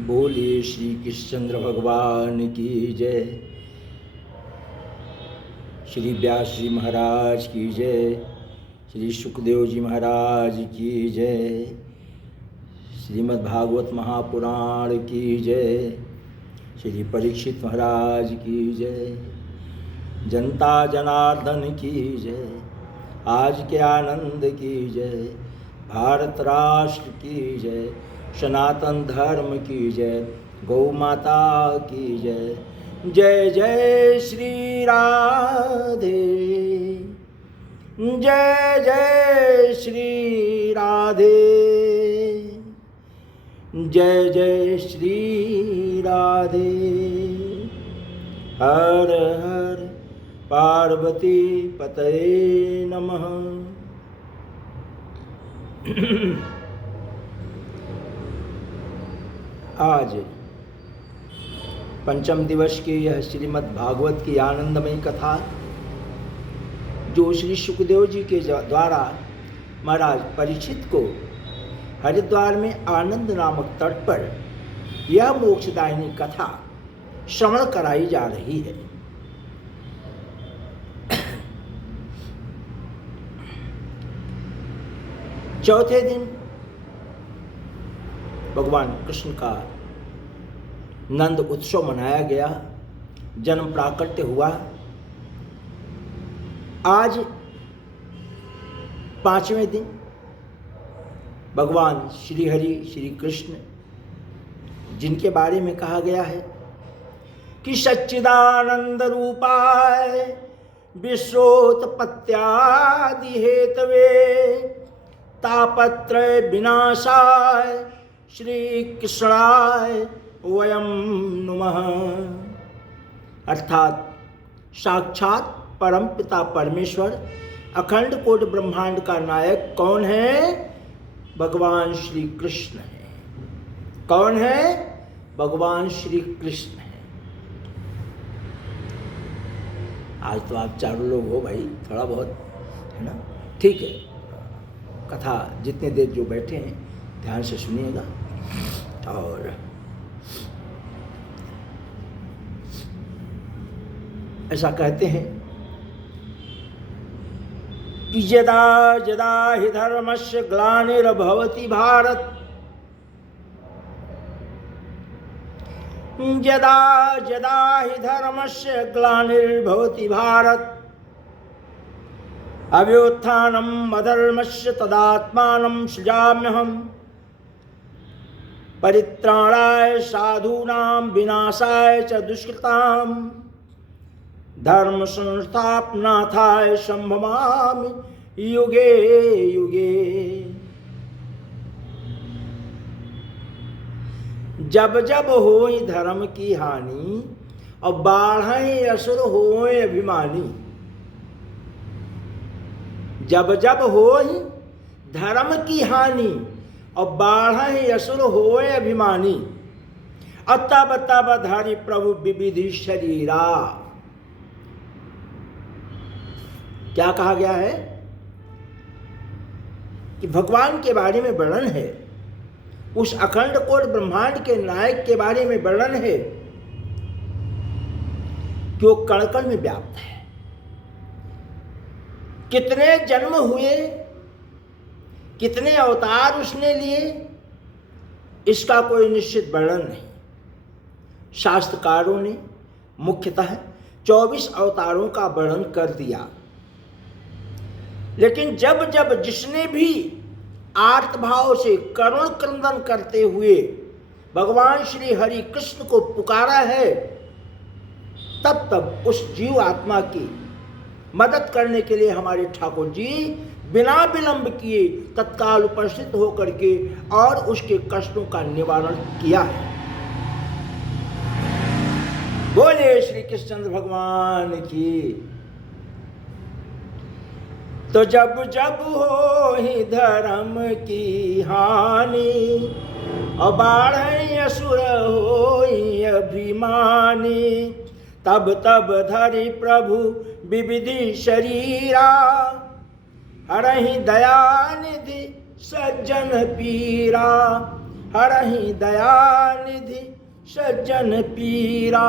बोलिए श्री कृष्णचंद्र भगवान की जय। श्री व्यास जी महाराज की जय। श्री सुखदेव जी महाराज की जय। श्रीमद् भागवत महापुराण की जय। श्री परीक्षित महाराज की जय। जनता जनार्दन की जय। आज के आनंद की जय। भारत राष्ट्र की जय। सनातन धर्म की जय। गौ माता की जय। जय जय श्री राधे। जय जय श्री राधे। जय जय श्री राधे। हर हर पार्वती पतये नमः। आज पंचम दिवस की यह श्रीमद् भागवत की आनंदमयी कथा जो श्री सुखदेव जी के द्वारा महाराज परीक्षित को हरिद्वार में आनंद नामक तट पर यह मोक्षदायिनी कथा श्रवण कराई जा रही है। चौथे दिन भगवान कृष्ण का नंद उत्सव मनाया गया, जन्म प्राकट्य हुआ। आज पांचवें दिन भगवान श्री हरि श्री कृष्ण जिनके बारे में कहा गया है कि सच्चिदानंद रूपाय विश्वोत्पत्त्यादि हेतवे तापत्रय विनाशाय श्री कृष्णाय वयम नमः। अर्थात साक्षात परमपिता परमेश्वर अखंड कोटि ब्रह्मांड का नायक कौन है? भगवान श्री कृष्ण है। कौन है? भगवान श्री कृष्ण है। आज तो आप चारों लोग हो भाई, थोड़ा बहुत है ना, ठीक है। कथा जितने देर जो बैठे हैं ध्यान से सुनिएगा। और ऐसा कहते हैं कि यदा यदा हि धर्मस्य ग्लानिर्भवति भारत, यदा यदा हि धर्मस्य ग्लानिर्भवति भारत, अभ्युत्थानम् अधर्मस्य तदात्मानं सृजाम्यहम्, परित्राणाय साधूनां विनाशाय च दुष्कृतां, धर्म संस्थापनार्थाय संभवामि युगे युगे। जब जब होई धर्म की हानि और बाढ़ई असुर होए अभिमानी। जब जब होई धर्म की हानि और बाढ़ई असुर होए अभिमानी, तब तब धारी प्रभु विविधि शरीरा। क्या कहा गया है कि भगवान के बारे में वर्णन है, उस अखंड कोटि ब्रह्मांड के नायक के बारे में वर्णन है कि वो कण कण में व्याप्त है। कितने जन्म हुए, कितने अवतार उसने लिए, इसका कोई निश्चित वर्णन नहीं। शास्त्रकारों ने मुख्यतः 24 अवतारों का वर्णन कर दिया, लेकिन जब जब जिसने भी आर्तभाव से करुण क्रंदन करते हुए भगवान श्री हरि कृष्ण को पुकारा है, तब तब उस जीव आत्मा की मदद करने के लिए हमारे ठाकुर जी बिना विलंब किए तत्काल उपस्थित होकर के और उसके कष्टों का निवारण किया है। बोले श्री कृष्ण भगवान की। तो जब जब हो ही धर्म की हानि और बाढ़ई असुर होई अभिमानी, तब तब धरि प्रभु विविधि शरीरा, हरहि दयानिधि सज्जन पीरा, हरहि दयानिधि सज्जन पीरा।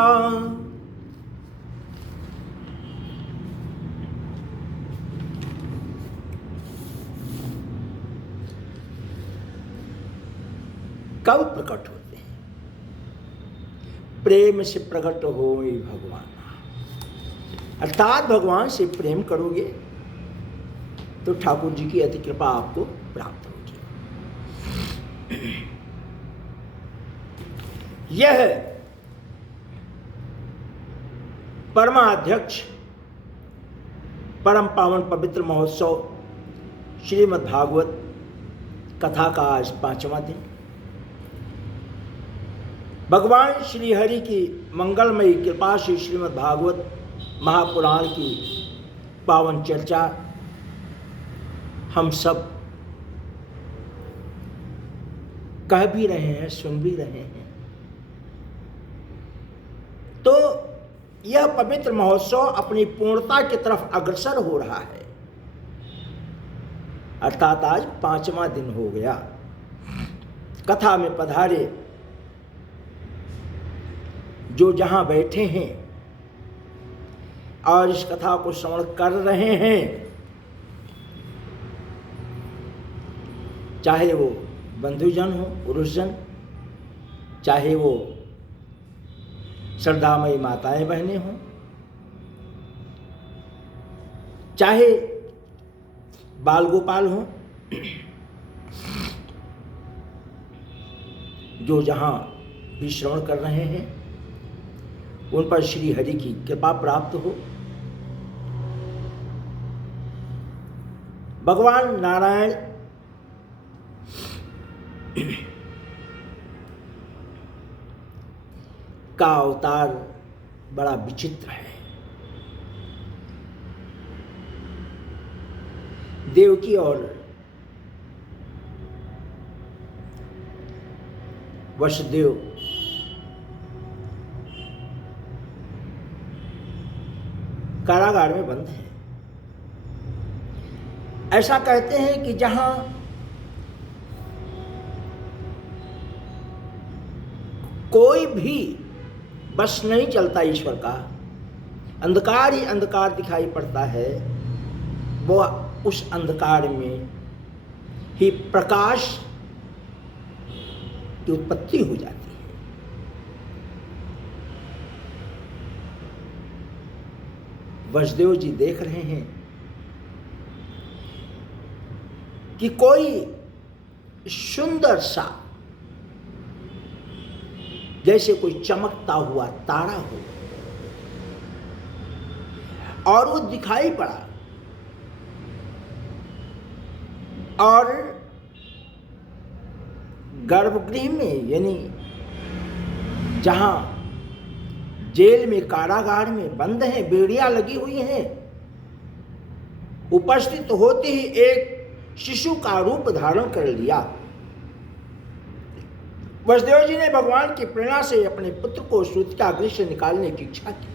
कब प्रकट होते हैं? प्रेम से प्रकट हो भगवान, अर्थात भगवान से प्रेम करोगे तो ठाकुर जी की अति कृपा आपको प्राप्त होगी। यह परमाध्यक्ष परम पावन पवित्र महोत्सव श्रीमद् भागवत कथा का आज 5वां दिन। भगवान श्री हरि की मंगलमयी कृपा से श्रीमद् भागवत महापुराण की पावन चर्चा हम सब कह भी रहे हैं, सुन भी रहे हैं। तो यह पवित्र महोत्सव अपनी पूर्णता की तरफ अग्रसर हो रहा है, अर्थात आज 5वां दिन हो गया। कथा में पधारे जो जहां बैठे हैं और इस कथा को श्रवण कर रहे हैं, चाहे वो बंधुजन हो, पुरुषजन, चाहे वो श्रद्धामयी माताएं बहनें हों, चाहे बाल गोपाल हों, जो जहां भी श्रवण कर रहे हैं उन पर श्री हरि की कृपा प्राप्त हो। भगवान नारायण का अवतार बड़ा विचित्र है। देवकी और वसुदेव कारागार में बंद हैं। ऐसा कहते हैं कि जहां कोई भी बस नहीं चलता ईश्वर का, अंधकार ही अंधकार दिखाई पड़ता है, वो उस अंधकार में ही प्रकाश की उत्पत्ति हो जाती है। वसुदेव जी देख रहे हैं कि कोई सुंदर सा, जैसे कोई चमकता हुआ तारा हो, और वो दिखाई पड़ा, और गर्भगृह में, यानी जहां जेल में, कारागार में बंद हैं, बेड़ियां लगी हुई हैं, उपस्थित होते ही एक शिशु का रूप धारण कर लिया। वसुदेव जी ने भगवान की प्रेरणा से अपने पुत्र को सूतिकागृह से निकालने की इच्छा की।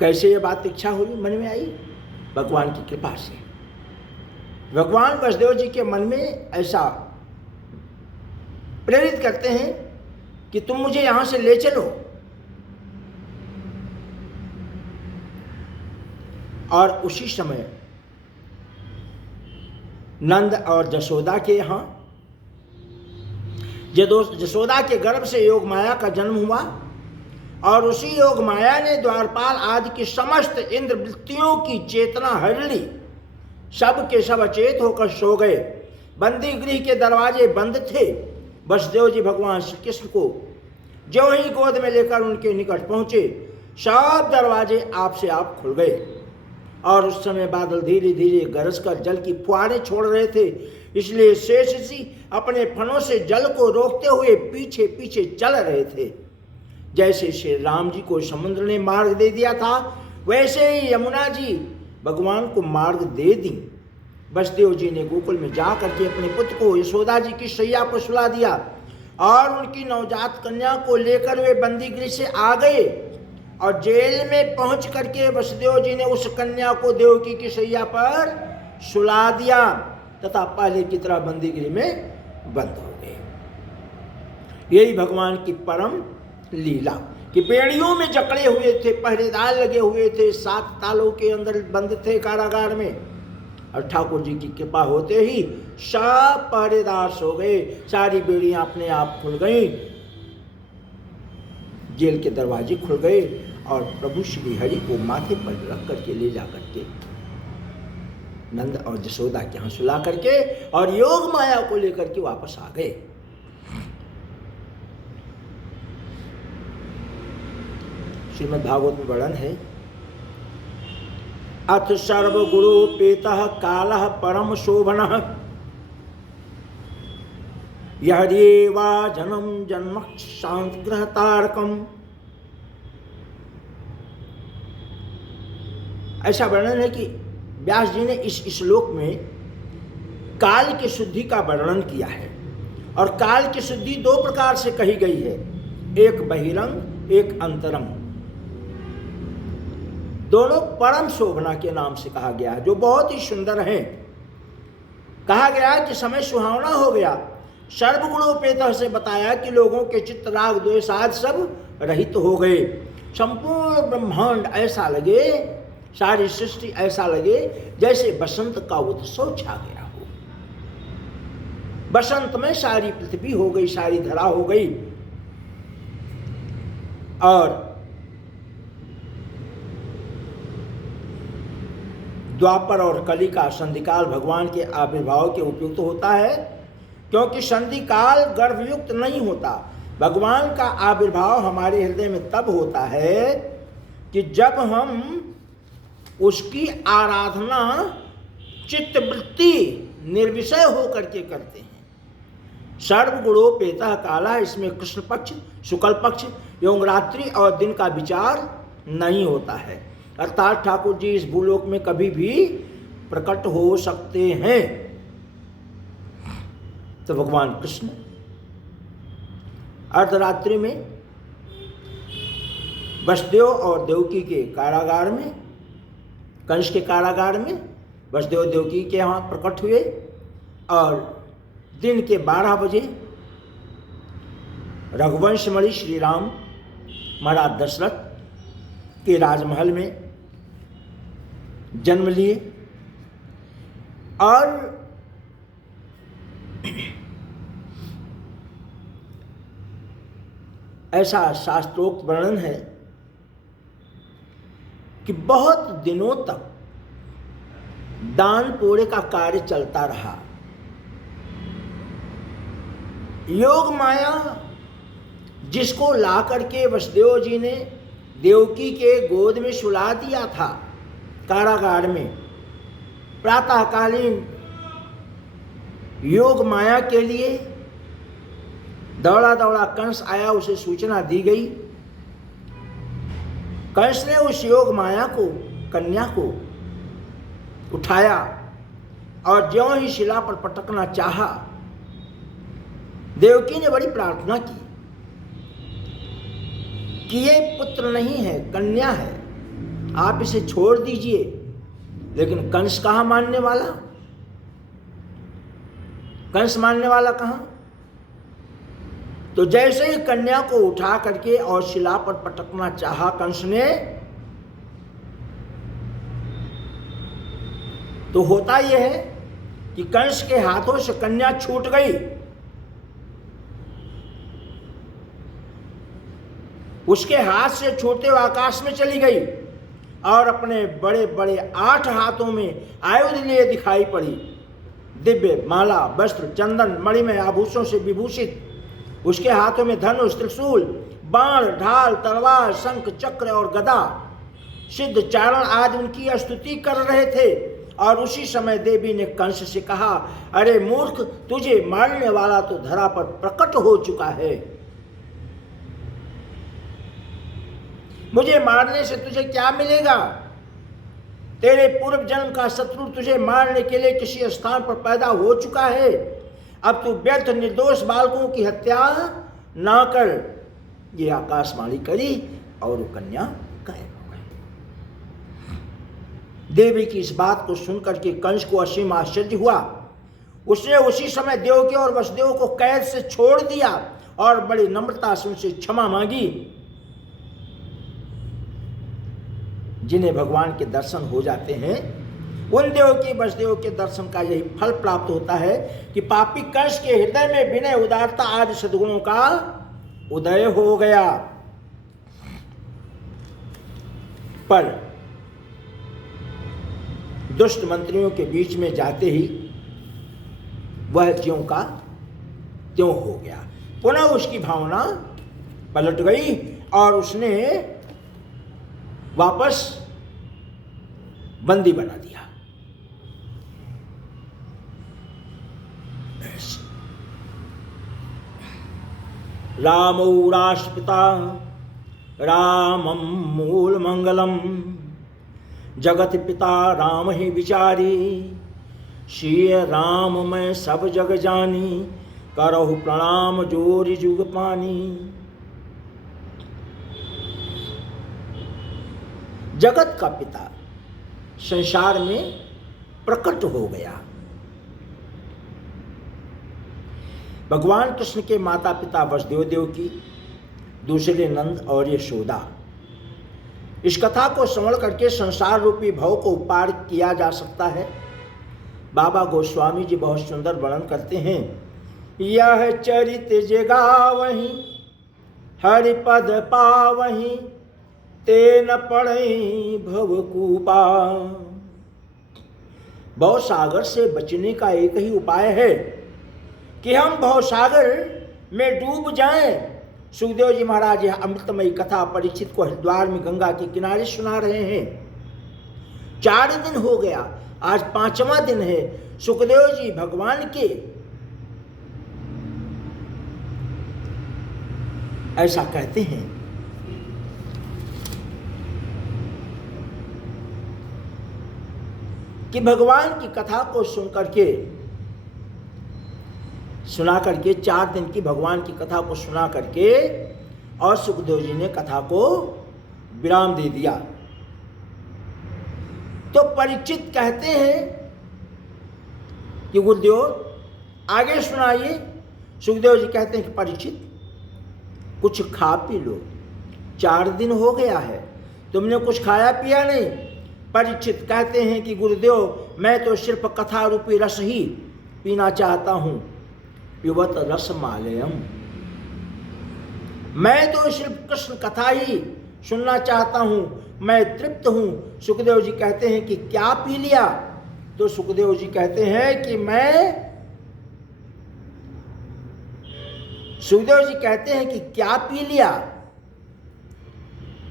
कैसे यह बात इच्छा हुई, मन में आई? भगवान की कृपा से। भगवान वसुदेव जी के मन में ऐसा प्रेरित करते हैं कि तुम मुझे यहां से ले चलो, और उसी समय नंद और जसोदा के यहाँ, जसोदा के गर्भ से योग माया का जन्म हुआ, और उसी योग माया ने द्वारपाल आदि की समस्त इंद्र वृत्तियों की चेतना हर ली। सब के सब अचेत होकर सो गए। बंदी गृह के दरवाजे बंद थे। वसुदेव जी भगवान श्री कृष्ण को जो ही गोद में लेकर उनके निकट पहुंचे, सब दरवाजे आप से आप खुल गए, और उस समय बादल धीरे धीरे गरज कर जल की फुहारें छोड़ रहे थे। इसलिए शेष जी अपने फनों से जल को रोकते हुए पीछे पीछे चल रहे थे। जैसे श्री राम जी को समुद्र ने मार्ग दे दिया था, वैसे ही यमुना जी भगवान को मार्ग दे दी। वसुदेव जी ने गोकुल में जा करके अपने पुत्र को यशोदा जी की शैया पर सुला दिया, और उनकी नवजात कन्या को लेकर वे बंदी गृह से आ गए, और जेल में पहुंच करके वसुदेव जी ने उस कन्या को देवकी की शैया पर सुला दिया। तथा पहले की तरह बंदीगिरी में बंद हो गए। यही भगवान की परम लीला कि बेड़ियों में जकड़े हुए थे, पहरेदार लगे हुए थे, 7 तालों के अंदर बंद थे कारागार में, और ठाकुर जी की कृपा होते ही सब पहरेदार सो गए, सारी बेड़ियां अपने आप खुल गई, जेल के दरवाजे खुल गए और प्रभु श्री हरि को माथे पर रख करके ले जा करके नंद और जसोदा के यहाँ सुला करके और योग माया को लेकर के वापस आ गए। श्रीमद् भागवत में वर्णन है, अथ सर्वगुणोपेतः कालः परम शोभनः यदेवा जन्म जन्म शांत ग्रह तारकम। ऐसा वर्णन है कि व्यास जी ने इस श्लोक में काल की शुद्धि का वर्णन किया है, और काल की शुद्धि 2 प्रकार से कही गई है, एक बहिरंग एक अंतरंग। दोनों परम शोभना के नाम से कहा गया है, जो बहुत ही सुंदर है। कहा गया कि समय सुहावना हो गया, सर्वगुणोपेत से बताया कि लोगों के चित्त राग द्वेष आदि सब रहित हो गए, संपूर्ण ब्रह्मांड ऐसा लगे, सारी सृष्टि ऐसा लगे जैसे बसंत का उत्सव छा गया हो। बसंत में सारी पृथ्वी हो गई, सारी धरा हो गई, और द्वापर और कली का संधिकाल भगवान के आविर्भाव के उपयुक्त होता है, क्योंकि संधिकाल गर्भयुक्त नहीं होता। भगवान का आविर्भाव हमारे हृदय में तब होता है कि जब हम उसकी आराधना चित्तवृत्ति निर्विषय होकर के करते हैं। सर्वगुणोपेतः काला, इसमें कृष्ण पक्ष, शुक्ल पक्ष एवं रात्रि और दिन का विचार नहीं होता है, अर्थात ठाकुर जी इस भूलोक में कभी भी प्रकट हो सकते हैं। तो भगवान कृष्ण अर्धरात्रि में वसुदेव और देवकी के कारागार में, कंस के कारागार में वसुदेव देवकी के यहाँ प्रकट हुए, और दिन के 12 बजे रघुवंशमणि श्री राम महाराज दशरथ के राजमहल में जन्म लिए। और ऐसा शास्त्रोक्त वर्णन है कि बहुत दिनों तक दान पुण्य का कार्य चलता रहा। योग माया जिसको ला करके वसुदेव जी ने देवकी के गोद में सुला दिया था कारागार में, प्रातःकालीन योग माया के लिए दौड़ा दौड़ा कंस आया, उसे सूचना दी गई। कंस ने उस योग माया को, कन्या को उठाया और ज्यों ही शिला पर पटकना चाहा, देवकी ने बड़ी प्रार्थना की कि ये पुत्र नहीं है, कन्या है, आप इसे छोड़ दीजिए। लेकिन कंस कहाँ मानने वाला, कंस मानने वाला कहाँ। तो जैसे ही कन्या को उठा करके और शिला पर पटकना चाहा कंस ने, तो होता यह है कि कंस के हाथों से कन्या छूट गई। उसके हाथ से छूटते हुए आकाश में चली गई और अपने बड़े बड़े 8 हाथों में आयुध लिए दिखाई पड़ी। दिव्य माला, वस्त्र, चंदन, मणिमय आभूषणों से विभूषित। उसके हाथों में धनुष, त्रिशूल, बाण, ढाल, तलवार, शंख, चक्र और गदा। सिद्ध चारण आदि उनकी स्तुति कर रहे थे। और उसी समय देवी ने कंस से कहा, अरे मूर्ख, तुझे मारने वाला तो धरा पर प्रकट हो चुका है। मुझे मारने से तुझे क्या मिलेगा? तेरे पूर्व जन्म का शत्रु तुझे मारने के लिए किसी स्थान पर पैदा हो चुका है। अब तू व्यर्थ निर्दोष बालकों की हत्या ना कर। ये आकाशवाणी करी और वो कन्या गायब हो गई। देवी की इस बात को सुनकर के कंस को असीम आश्चर्य हुआ उसने उसी समय देवकी और वसुदेव को कैद से छोड़ दिया और बड़ी नम्रता से उनसे क्षमा मांगी। जिन्हें भगवान के दर्शन हो जाते हैं उन देवकी वसुदेव के दर्शन का यही फल प्राप्त होता है कि पापी कंस के हृदय में विनय, उदारता आदि सद्गुणों का उदय हो गया। पर दुष्ट मंत्रियों के बीच में जाते ही वह ज्यों का त्यों हो गया। पुनः उसकी भावना पलट गई और उसने वापस बंदी बना दिया। रामौ राष्ट्रपिता रामं मूल मंगलम, जगत पिता राम ही विचारी, श्री राम मैं सब जग जानी, करहु प्रणाम जोरि जुग पानी। जगत का पिता संसार में प्रकट हो गया। भगवान कृष्ण के माता पिता वसुदेव देवकी, दूसरे नंद और यशोदा। इस कथा को श्रवण करके संसार रूपी भव को पार किया जा सकता है। बाबा गोस्वामी जी बहुत सुंदर वर्णन करते हैं। यह चरित जगावहीं, हरि पद पावहीं, तेन पढ़ई भवकूपा। भवसागर से बचने का एक ही उपाय है कि हम भवसागर में डूब जाएं। सुखदेव जी महाराज यह अमृतमयी कथा परीक्षित को हरिद्वार में गंगा के किनारे सुना रहे हैं। 4 दिन हो गया, आज 5वां दिन है। सुखदेव जी भगवान के ऐसा कहते हैं कि भगवान की कथा को सुना करके 4 दिन की भगवान की कथा को सुना करके और सुखदेव जी ने कथा को विराम दे दिया। तो परीक्षित कहते हैं कि गुरुदेव आगे सुनाइए। सुखदेव जी कहते हैं कि परीक्षित कुछ खा पी लो, 4 दिन हो गया है, तुमने कुछ खाया पिया नहीं। परीक्षित कहते हैं कि गुरुदेव मैं तो सिर्फ कथा रूपी रस ही पीना चाहता हूं, पिबत रस मालयम। मैं तो सिर्फ कृष्ण कथा ही सुनना चाहता हूं, मैं तृप्त हूं। सुखदेव जी कहते हैं कि क्या पी लिया? तो सुखदेव जी कहते हैं कि सुखदेव जी कहते हैं कि क्या पी लिया?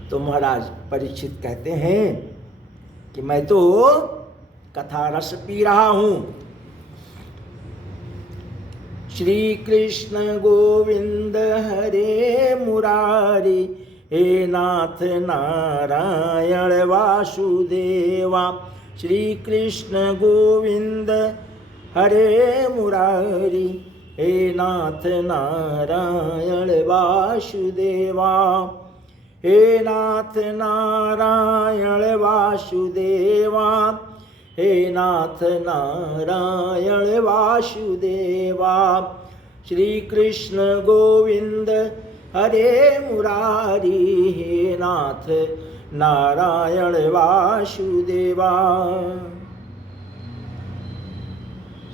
तो महाराज परीक्षित कहते हैं कि मैं तो कथा रस पी रहा हूं। श्री कृष्ण गोविंद हरे मुरारी, हे नाथ नारायण वासुदेवा। श्री कृष्ण गोविंद हरे मुरारी, हे नाथ नारायण वासुदेवा। हे नाथ नारायण वासुदेवा, हे नाथ नारायण वासुदेवा। श्री कृष्ण गोविंद हरे मुरारी, हे नाथ नारायण वासुदेवा।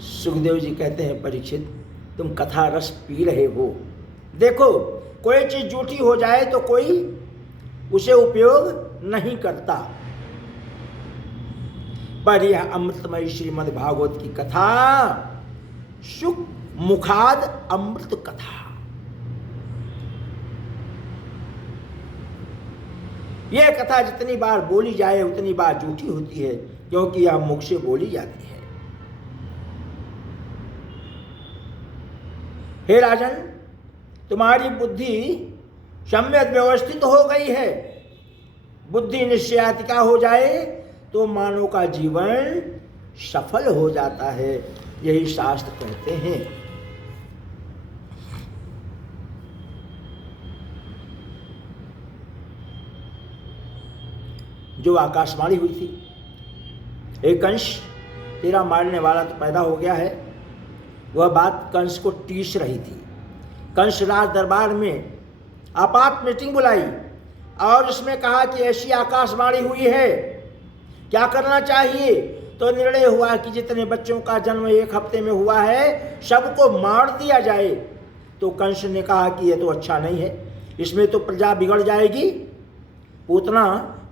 सुखदेव जी कहते हैं परीक्षित तुम कथा रस पी रहे हो। देखो कोई चीज झूठी हो जाए तो कोई उसे उपयोग नहीं करता, पर यह अमृतमयी श्रीमद् भागवत की कथा सुख मुखाद अमृत कथा। यह कथा जितनी बार बोली जाए उतनी बार झूठी होती है, क्योंकि यह मुख से बोली जाती है। हे राजन, तुम्हारी बुद्धि सम्यक व्यवस्थित हो गई है। बुद्धि निश्चयात्मिका हो जाए तो मानव का जीवन सफल हो जाता है, यही शास्त्र कहते हैं। जो आकाशवाणी हुई थी, हे कंस तेरा मारने वाला तो पैदा हो गया है, वह बात कंस को टीस रही थी। कंस राज दरबार में आपात मीटिंग बुलाई और उसमें कहा कि ऐसी आकाशवाणी हुई है, क्या करना चाहिए। तो निर्णय हुआ कि जितने बच्चों का जन्म 1 हफ्ते में हुआ है सबको मार दिया जाए। तो कंस ने कहा कि यह तो अच्छा नहीं है, इसमें तो प्रजा बिगड़ जाएगी। पूतना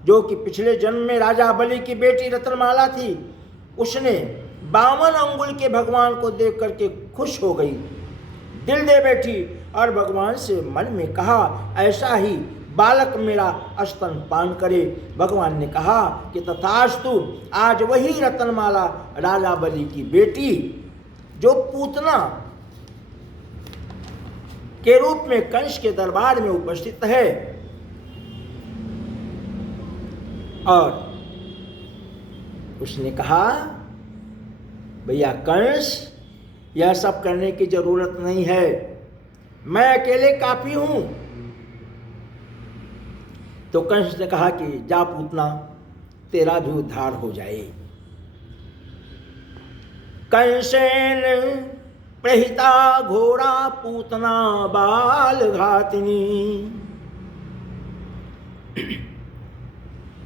जो कि पिछले जन्म में राजा बलि की बेटी रत्नमाला थी, उसने 52 अंगुल के भगवान को देख करके खुश हो गई, दिल दे बैठी और भगवान से मन में कहा ऐसा ही बालक मेरा स्तनपान करे। भगवान ने कहा कि तथास्तु। आज वही रत्नमाला राजा बलि की बेटी जो पूतना के रूप में कंस के दरबार में उपस्थित है, और उसने कहा भैया कंस, यह सब करने की जरूरत नहीं है, मैं अकेले काफी हूं। तो कंस ने कहा कि जा पूतना, तेरा भी उद्धार हो जाए। कंसेन प्रहिता घोरा पूतना बाल घातिनी,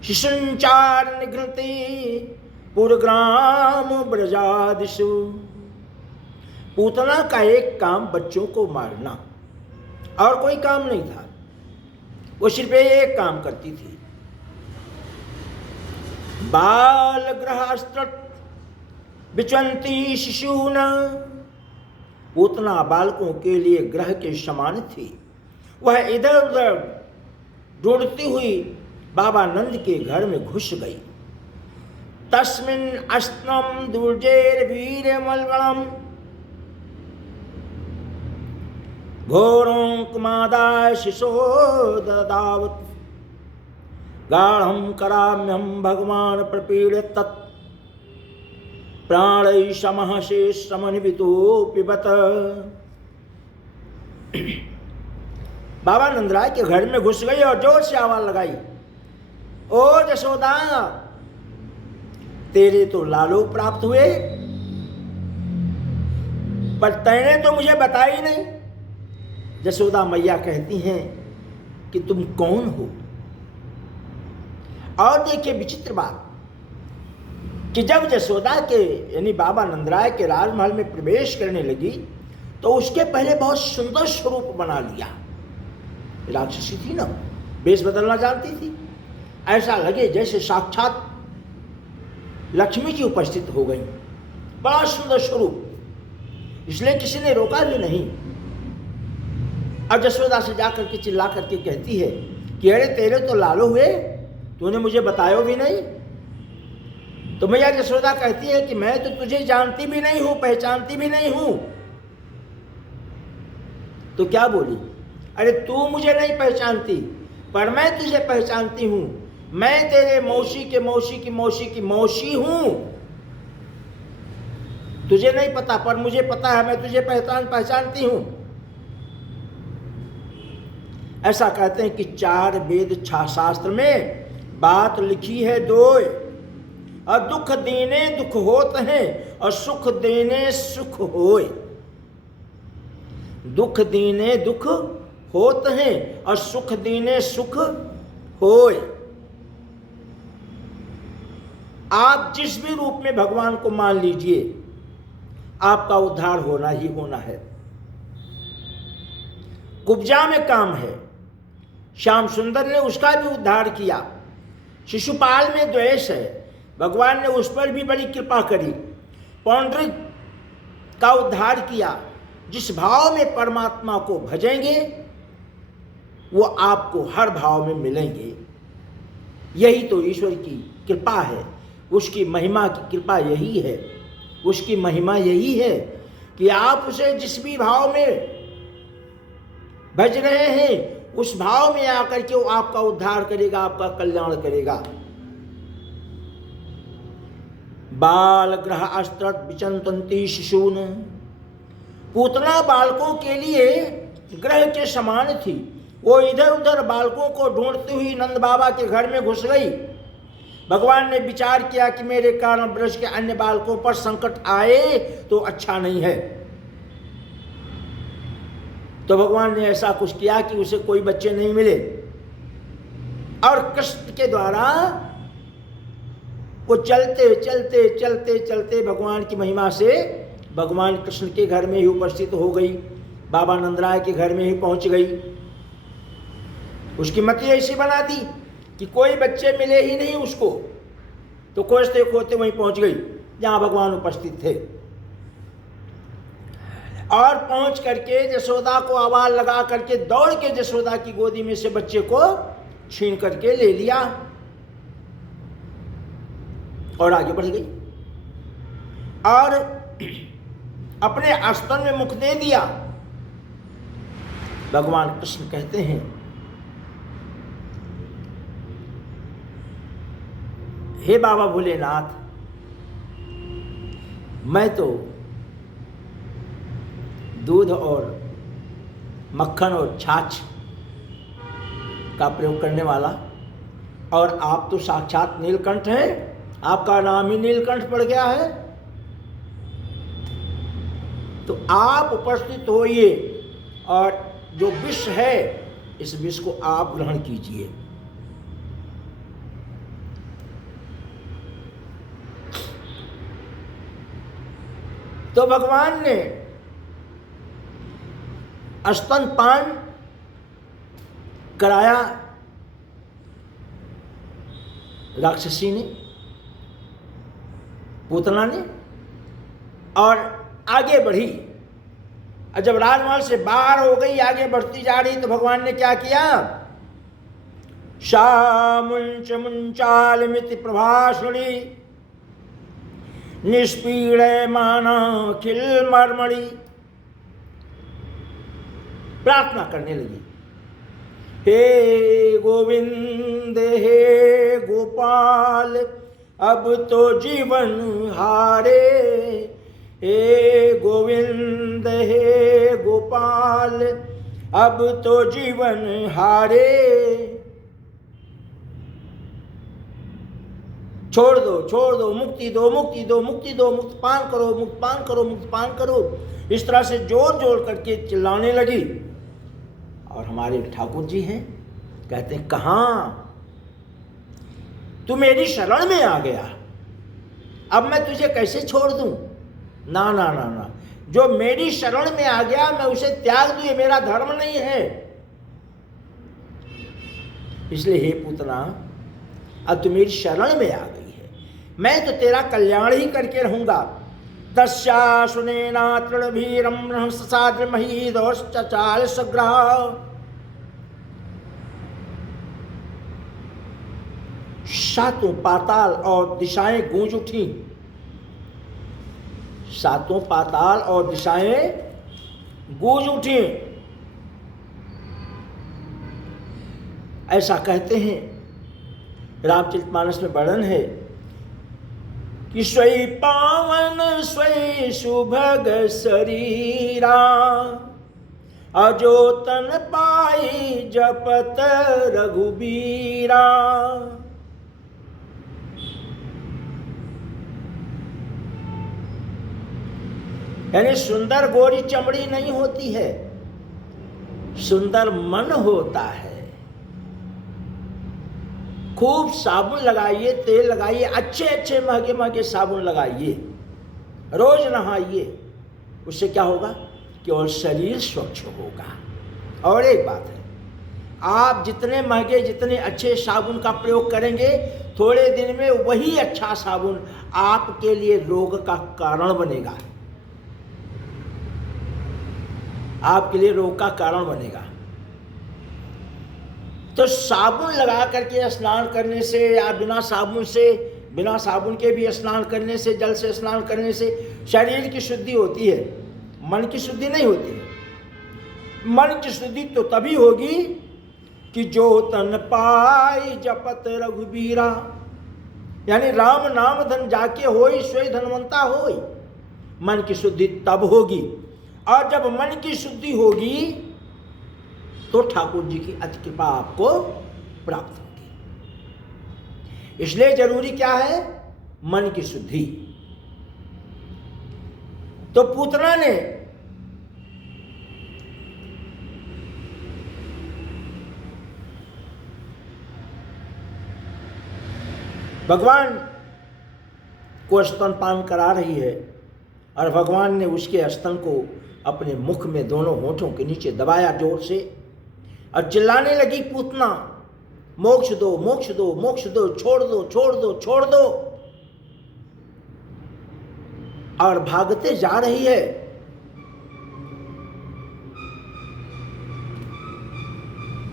शिशुंचार निघ्नति पुरग्राम ब्रजादिषु। पूतना का एक काम बच्चों को मारना, और कोई काम नहीं था। वो सिर्फ एक काम करती थी, बाल ग्रहास्त्र बिचंती शिशून। पूतना बालकों के लिए ग्रह के समान थी। वह इधर उधर ढूंढती हुई बाबा नंद के घर में घुस गई। तस्मिन् अस्त्रम दुर्जेर वीर मलगणम घोरोंकमादाय शिशो ददावत। गाढ़ं कराम्यहं भगवान प्रपीड्य तत् प्राणै समः शेषमन्वितो पिबत। बाबा नंदराय के घर में घुस गई और जोर से आवाज लगाई, ओ जशोदा, तेरे तो लालो प्राप्त हुए, पर तैने तो मुझे बताई नहीं। जशोदा मैया कहती हैं कि तुम कौन हो। और देखिए विचित्र बात कि जब जशोदा के यानी बाबा नंदराय के राजमहल में प्रवेश करने लगी तो उसके पहले बहुत सुंदर स्वरूप बना लिया। राक्षसी थी ना, वेश बदलना जानती थी, ऐसा लगे जैसे साक्षात लक्ष्मी जी उपस्थित हो गई। बड़ा सुंदर स्वरूप, इसलिए किसी ने रोका भी नहीं। अब जशोदा से जाकर के चिल्ला करके कहती है कि अरे तेरे तो लालो हुए, तूने मुझे बताया भी नहीं। तो मैया जशोदा कहती है कि मैं तो तुझे जानती भी नहीं हूं, पहचानती भी नहीं हूं। तो क्या बोली, अरे तू मुझे नहीं पहचानती पर मैं तुझे पहचानती हूं। मैं तेरे मौसी के मौसी की मौसी की मौसी हूं। तुझे नहीं पता पर मुझे पता है, मैं तुझे पहचानती हूं। ऐसा कहते हैं कि 4 वेद 6 शास्त्र में बात लिखी है 2, और दुख देने दुख होत हैं और सुख देने सुख होए। दुख देने दुख होत हैं और सुख देने सुख होए। आप जिस भी रूप में भगवान को मान लीजिए, आपका उद्धार होना ही होना है। कुब्जा में काम है, श्याम सुंदर ने उसका भी उद्धार किया। शिशुपाल में द्वेष है, भगवान ने उस पर भी बड़ी कृपा करी। पौंड्रिक का उद्धार किया। जिस भाव में परमात्मा को भजेंगे वो आपको हर भाव में मिलेंगे। यही तो ईश्वर की कृपा है, उसकी महिमा की कृपा यही है, उसकी महिमा यही है कि आप उसे जिस भी भाव में भज रहे हैं उस भाव में आकर के वो आपका उद्धार करेगा, आपका कल्याण करेगा। बाल ग्रह अस्त्र विचंतंती शिशून। पूतना बालकों के लिए ग्रह के समान थी। वो इधर उधर बालकों को ढूंढती हुई नंद बाबा के घर में घुस गई। भगवान ने विचार किया कि मेरे कारण ब्रज के अन्य बालकों पर संकट आए तो अच्छा नहीं है, तो भगवान ने ऐसा कुछ किया कि उसे कोई बच्चे नहीं मिले, और कृष्ण के द्वारा वो चलते चलते चलते चलते भगवान की महिमा से भगवान कृष्ण के घर में ही उपस्थित हो गई, बाबा नंदराय के घर में ही पहुंच गई। उसकी मति ऐसी बना दी कि कोई बच्चे मिले ही नहीं उसको, तो खोजते खोजते वहीं पहुंच गई जहां भगवान उपस्थित थे, और पहुंच करके यशोदा को आवाज लगा करके दौड़ के यशोदा की गोदी में से बच्चे को छीन करके ले लिया और आगे बढ़ गई, और अपने स्तन में मुख दे दिया। भगवान कृष्ण कहते हैं, हे बाबा भोलेनाथ, मैं तो दूध और मक्खन और छाछ का प्रयोग करने वाला, और आप तो साक्षात नीलकंठ हैं, आपका नाम ही नीलकंठ पड़ गया है, तो आप उपस्थित होइए और जो विष है इस विष को आप ग्रहण कीजिए। तो भगवान ने स्तनपान कराया राक्षसी ने, पूतना ने, और आगे बढ़ी। और जब राजमहल से बाहर हो गई, आगे बढ़ती जा रही, तो भगवान ने क्या किया? सा मुंच मुंचालमिति प्रभाषणी निष्पीड़े माना खिल मर्मणि, प्रार्थना करने लगी, हे गोविंद हे गोपाल अब तो जीवन हारे, हे गोविंद हे गोपाल अब तो जीवन हारे, छोड़ दो, मुक्ति दो, मुक्ति दो, मुक्ति दो, मुक्त पान करो, मुक्त पान करो, मुक्त पान करो। इस तरह से जोर जोर करके चिल्लाने लगी। और हमारे ठाकुर जी हैं, कहते हैं, कहाँ तू मेरी शरण में आ गया, अब मैं तुझे कैसे छोड़ दूं? ना ना ना ना, जो मेरी शरण में आ गया मैं उसे त्याग दूं, ये मेरा धर्म नहीं है। इसलिए हे पूतना, अब तू मेरी शरण में आ गई है, मैं तो तेरा कल्याण ही करके रहूंगा। तस्या सुनेना तृणभीरम साद्र महीदोश्चाल सग्रह, सातों पाताल और दिशाएं गूंज उठी, सातों पाताल और दिशाएं गूंज उठी। ऐसा कहते हैं, रामचरितमानस में वर्णन है कि स्वई पावन स्वई सुभग शरीरा, अजो तन पाई जपत रघुबीरा। यानी सुंदर गोरी चमड़ी नहीं होती है, सुंदर मन होता है। खूब साबुन लगाइए, तेल लगाइए, अच्छे अच्छे महंगे महंगे साबुन लगाइए, रोज नहाइए, उससे क्या होगा? केवल शरीर स्वच्छ होगा। और एक बात है, आप जितने महंगे जितने अच्छे साबुन का प्रयोग करेंगे, थोड़े दिन में वही अच्छा साबुन आपके लिए रोग का कारण बनेगा, आपके लिए रोग का कारण बनेगा। तो साबुन लगा करके स्नान करने से या बिना साबुन के भी स्नान करने से, जल से स्नान करने से शरीर की शुद्धि होती है, मन की शुद्धि नहीं होती है। मन की शुद्धि तो तभी होगी कि जो तन पाई जपत रघुबीरा, यानी राम नाम धन जाके होई सोई धनवंता होई। मन की शुद्धि तब होगी, और जब मन की शुद्धि होगी तो ठाकुर जी की अति कृपा आपको प्राप्त होगी। इसलिए जरूरी क्या है? मन की शुद्धि। तो पूतना ने भगवान को स्तनपान करा रही है और भगवान ने उसके स्तन को अपने मुख में दोनों होठों के नीचे दबाया जोर से और चिल्लाने लगी, पूतना मोक्ष दो, मोक्ष दो, मोक्ष दो, छोड़ दो, छोड़ दो, छोड़ दो। और भागते जा रही है।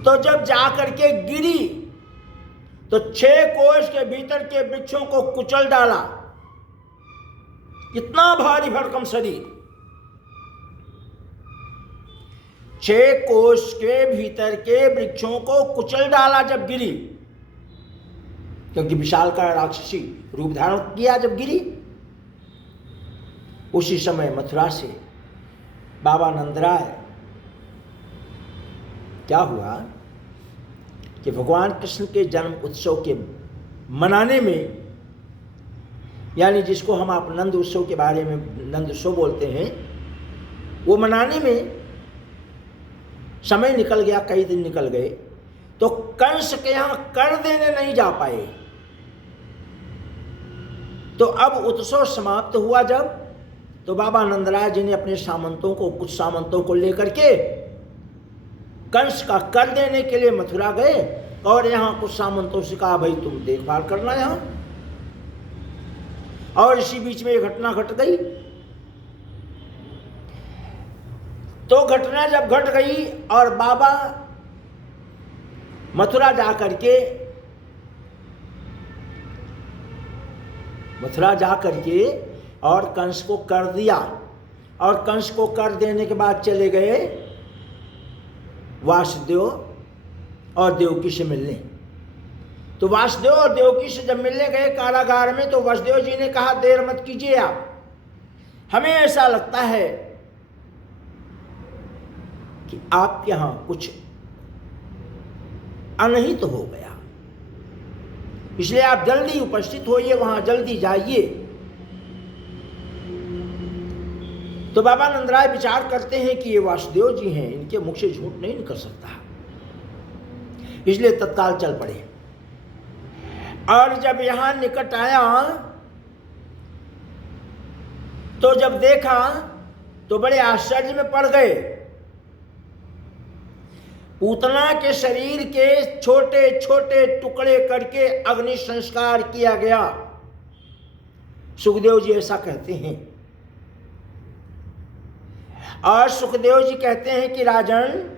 तो जब जाकर के गिरी तो 6 कोष के भीतर के वृक्षों को कुचल डाला। इतना भारी भरकम शरीर, 6 कोष के भीतर के वृक्षों को कुचल डाला जब गिरी, क्योंकि विशालकाय राक्षसी रूप धारण किया जब गिरी। उसी समय मथुरा से बाबा नंदराय, क्या हुआ कि भगवान कृष्ण के जन्म उत्सव के मनाने में, यानी जिसको हम आप नंद उत्सव के बारे में नंद उत्सव बोलते हैं, वो मनाने में समय निकल गया, कई दिन निकल गए, तो कंस के यहां कर देने नहीं जा पाए। तो अब उत्सव समाप्त हुआ जब, तो बाबा नंदराय जी ने अपने सामंतों को, कुछ सामंतों को लेकर के कंस का कर देने के लिए मथुरा गए और यहां कुछ सामंतों से कहा, भाई तुम देखभाल करना यहां। और इसी बीच में ये घटना घट गई। तो घटना जब घट गई और बाबा मथुरा जाकर के और कंस को कर दिया, और कंस को कर देने के बाद चले गए वासुदेव और देवकी से मिलने। तो वासुदेव और देवकी से जब मिलने गए कारागार में, तो वासुदेव जी ने कहा, देर मत कीजिए आप, हमें ऐसा लगता है कि आपके यहां कुछ अनहित तो हो गया, इसलिए आप जल्दी उपस्थित होइए, वहां जल्दी जाइए। तो बाबा नंदराय विचार करते हैं कि ये वासुदेव जी हैं, इनके मुख से झूठ नहीं निकल सकता, इसलिए तत्काल चल पड़े। और जब यहां निकट आया तो जब देखा तो बड़े आश्चर्य में पड़ गए। पूतना के शरीर के छोटे छोटे टुकड़े करके अग्नि संस्कार किया गया। सुखदेव जी ऐसा कहते हैं। और सुखदेव जी कहते हैं कि राजन,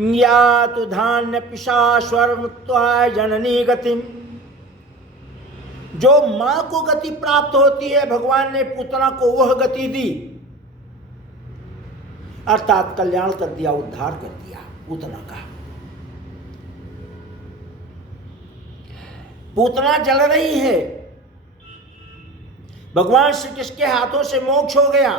या तु धान्य पिशा स्वर्मत्वा जननी गतिम, जो मां को गति प्राप्त होती है, भगवान ने पूतना को वह गति दी, अर्थात कल्याण कर दिया, उद्धार कर दिया पूतना का। पूतना जल रही है, भगवान श्री कृष्ण के हाथों से मोक्ष हो गया।